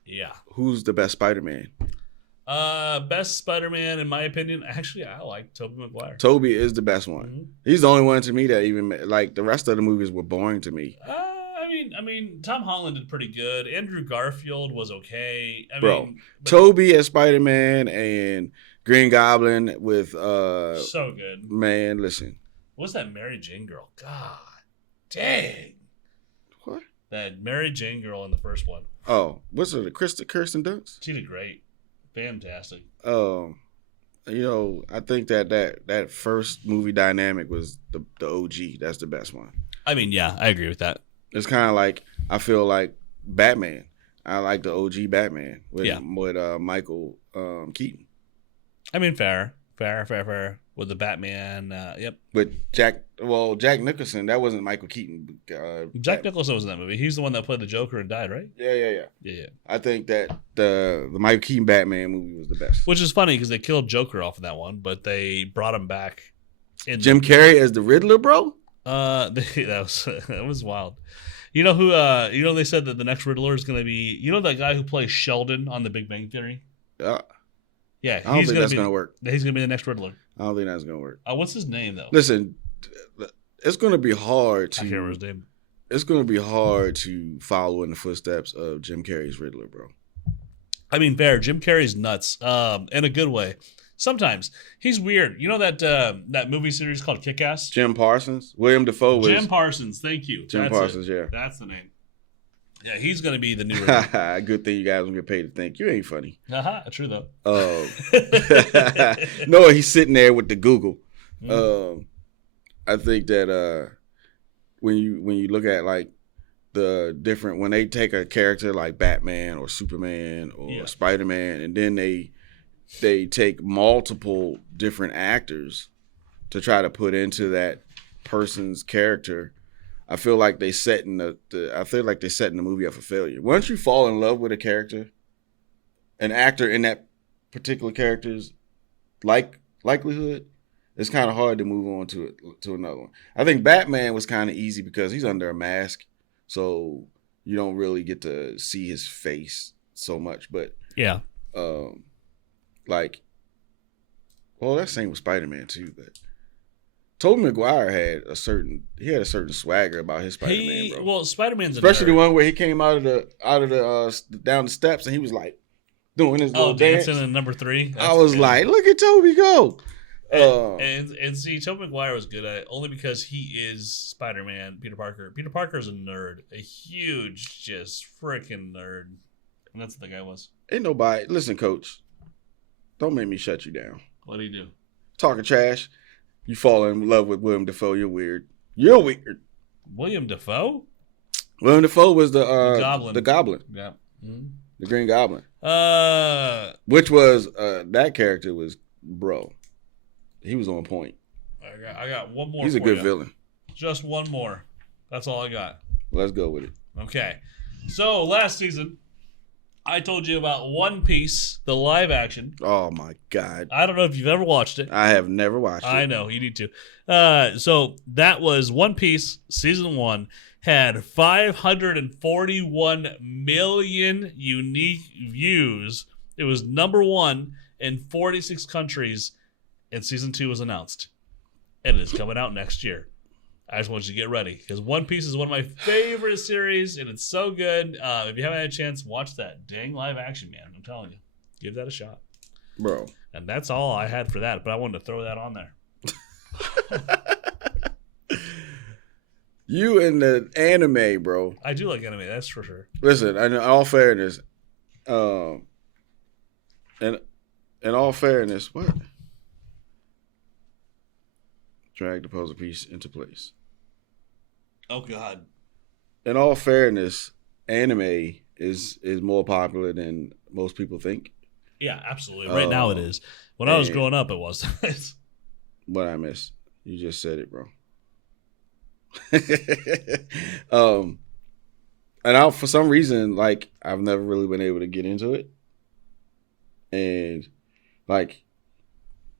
Yeah. Who's the best Spider-Man? Best Spider-Man, in my opinion, actually, I like Tobey Maguire. Tobey is the best one. Mm-hmm. He's the only one to me that even, like, the rest of the movies were boring to me. I mean, Tom Holland did pretty good. Andrew Garfield was okay. Tobey as Spider-Man and Green Goblin with so good. Man, listen. What's that Mary Jane girl? God dang. What? That Mary Jane girl in the first one. Oh, what's it? Kirsten Dunst? She did great. Fantastic. I think that first movie dynamic was the OG. That's the best one. I mean, yeah, I agree with that. It's kind of like I feel like Batman. I like the OG Batman with Michael Keaton. I mean, fair. With the Batman, yep. With Jack Nicholson, that wasn't Michael Keaton. Jack Nicholson was in that movie. He's the one that played the Joker and died, right? Yeah. I think that the Michael Keaton Batman movie was the best. Which is funny because they killed Joker off of that one, but they brought him back. Jim Carrey as the Riddler, bro. That was wild. You know who? They said that the next Riddler is going to be. You know that guy who plays Sheldon on The Big Bang Theory? Yeah, I don't think that's going to work. He's going to be the next Riddler. I don't think that's going to work. What's his name though? Listen, it's going to be hard to. I can't remember his name. It's going to be hard to follow in the footsteps of Jim Carrey's Riddler, bro. I mean, fair. Jim Carrey's nuts, in a good way. Sometimes he's weird. You know that movie series called Kick-Ass? Jim Parsons, William Dafoe was Jim Parsons. Thank you. Jim Parsons. Yeah, that's the name. Yeah, he's gonna be the new Riddler. Good thing you guys don't get paid to think. You ain't funny. True though. No, he's sitting there with the Google. I think that when you look at like the different when they take a character like Batman or Superman or Spider-Man and then they take multiple different actors to try to put into that person's character. I feel like they setting the movie up for failure. Once you fall in love with a character, an actor in that particular character's likelihood, it's kind of hard to move on to another one. I think Batman was kind of easy because he's under a mask, so you don't really get to see his face so much. But that's same with Spider-Man too. But Tobey Maguire had a certain swagger about his Spider-Man, bro. Well, Spider-Man's especially the one where he came out of the down the steps and he was like doing his little dance. Dancing in number 3. I was like, look at Tobey go. And see, Tobey Maguire was good at it only because he is Spider-Man. Peter Parker. Peter Parker's a nerd, a huge, just freaking nerd, and that's what the guy was. Ain't nobody. Listen, Coach, don't make me shut you down. What do you do? Talking trash. You fall in love with William Dafoe. You're weird. You're weird. William Dafoe? William Dafoe was the Goblin. The Goblin. Yeah. Mm-hmm. The Green Goblin. Which was that character was bro. He was on point. I got one more. He's a good villain. Just one more. That's all I got. Let's go with it. Okay. So last season, I told you about One Piece, the live action. Oh my God. I don't know if you've ever watched it. I have never watched it. I know, you need to. So that was One Piece, season 1, had 541 million unique views. It was number 1 in 46 countries, and season 2 was announced. And it is coming out next year. I just want you to get ready because One Piece is one of my favorite series, and it's so good. If you haven't had a chance, watch that dang live action, man. I'm telling you, give that a shot, bro. And that's all I had for that, but I wanted to throw that on there. You in the anime, bro. I do like anime, that's for sure. Listen, in all fairness, what? Drag the puzzle piece into place. Oh God. In all fairness, anime is more popular than most people think. Yeah, absolutely. Right now it is. When I was growing up, it was. What I missed. You just said it, bro. And for some reason, like, I've never really been able to get into it. And like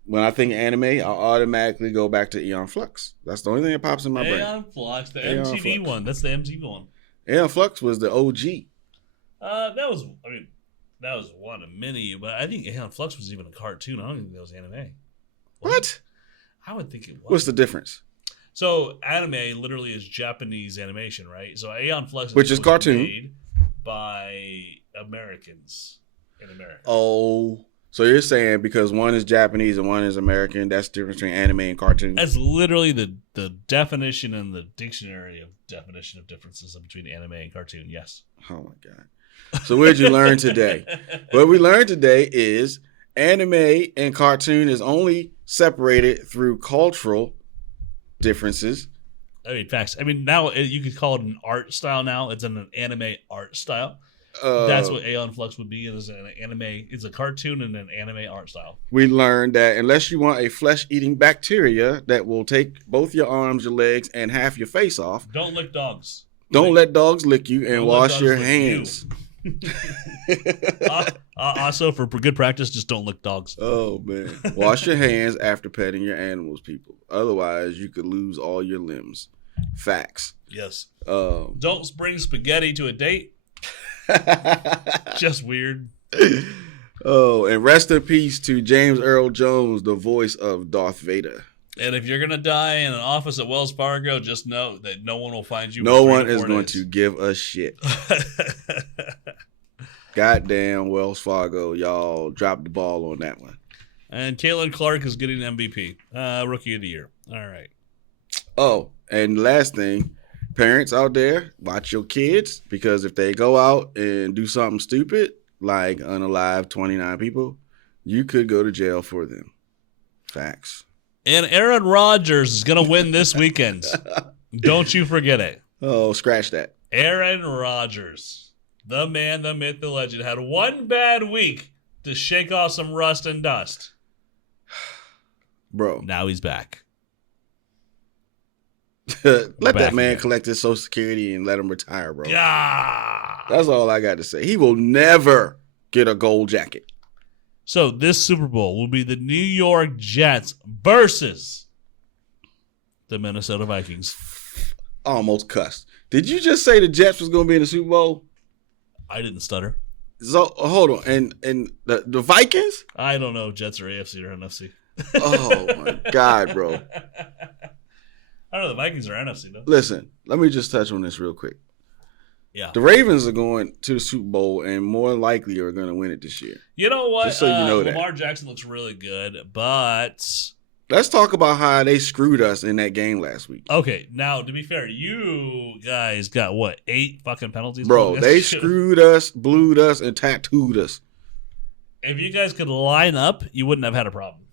when I think anime, I automatically go back to Aeon Flux. That's the only thing that pops in my brain. Aeon Flux, the MTV one. That's the MTV one. Aeon Flux was the OG. That was one of many, but I think Aeon Flux was even a cartoon. I don't think that was anime. What? I would think it was. What's the difference? So anime literally is Japanese animation, right? So Aeon Flux, which is cartoon, made by Americans in America. Oh. So you're saying because one is Japanese and one is American, that's the difference between anime and cartoon? That's literally the definition in the dictionary of definition of differences between anime and cartoon, yes. Oh, my God. So what did you learn today? What we learned today is Anime and cartoon is only separated through cultural differences. I mean, facts. I mean, now you could call it an art style. Now it's an anime art style. That's what Aeon Flux would be. Is an anime. It's a cartoon and an anime art style. We learned that unless you want a flesh-eating bacteria that will take both your arms, your legs, and half your face off, don't lick dogs. Don't let dogs lick you, and wash your hands. Also, for good practice, just don't lick dogs. Oh man, wash your hands after petting your animals, people. Otherwise, you could lose all your limbs. Facts. Yes. Don't bring spaghetti to a date. Just weird. Oh, and rest in peace to James Earl Jones, the voice of Darth Vader. And if you're gonna die in an office at Wells Fargo, just know that no one will find you. No one is going to give a shit. Goddamn Wells Fargo, y'all dropped the ball on that one. And Caitlin Clark is getting MVP, Rookie of the Year. All right. Oh, and last thing, parents out there, watch your kids, because if they go out and do something stupid, like unalive 29 people, you could go to jail for them. Facts. And Aaron Rodgers is going to win this weekend. Don't you forget it. Oh, scratch that. Aaron Rodgers, the man, the myth, the legend, had one bad week to shake off some rust and dust. Bro. Now he's back. Let that man collect his Social Security and let him retire, bro. Yeah. That's all I got to say. He will never get a gold jacket. So this Super Bowl will be the New York Jets versus the Minnesota Vikings. Almost cussed. Did you just say the Jets was going to be in the Super Bowl? I didn't stutter. So hold on, and the Vikings? I don't know if Jets are AFC or NFC. Oh my God, bro! I don't know. The Vikings are NFC though. Listen, let me just touch on this real quick. Yeah, the Ravens are going to the Super Bowl and more likely are going to win it this year. You know what? Just so you know that Lamar Jackson looks really good, but let's talk about how they screwed us in that game last week. Okay, now to be fair, you guys got what, 8 fucking penalties? Bro, they screwed us, blued us, and tattooed us. If you guys could line up, you wouldn't have had a problem.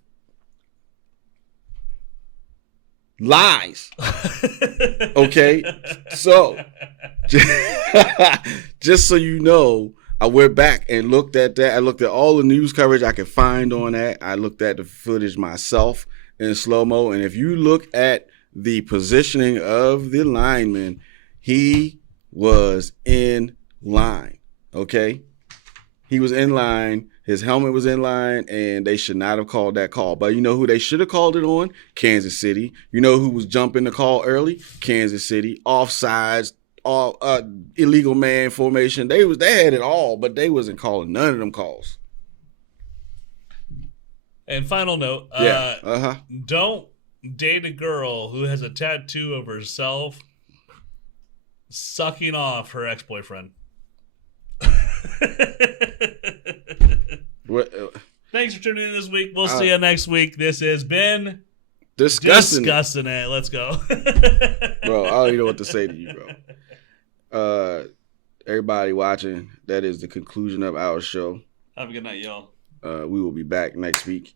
Lies. Okay, so just so you know, I went back and looked at that. I looked at all the news coverage I could find on that. I looked at the footage myself in slow-mo, and if you look at the positioning of the lineman, he was in line, okay? He was in line, his helmet was in line, and they should not have called that call. But you know who they should have called it on? Kansas City. You know who was jumping the call early? Kansas City. Offsides, all illegal man formation. They had it all, but they wasn't calling none of them calls. And final note, don't date a girl who has a tattoo of herself sucking off her ex-boyfriend. Thanks for tuning in this week. We'll see you next week. This has been Discussing It. Let's go. Bro, I don't even know what to say to you, bro. Everybody watching, that is the conclusion of our show. Have a good night, y'all. We will be back next week.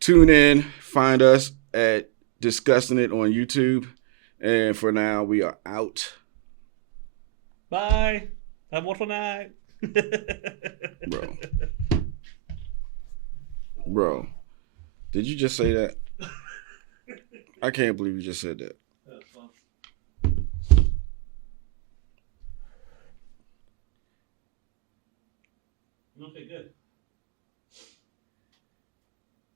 Tune in. Find us at Discussing It on YouTube. And for now, we are out. Bye. Have a wonderful night. Bro, did you just say that? I can't believe you just said that.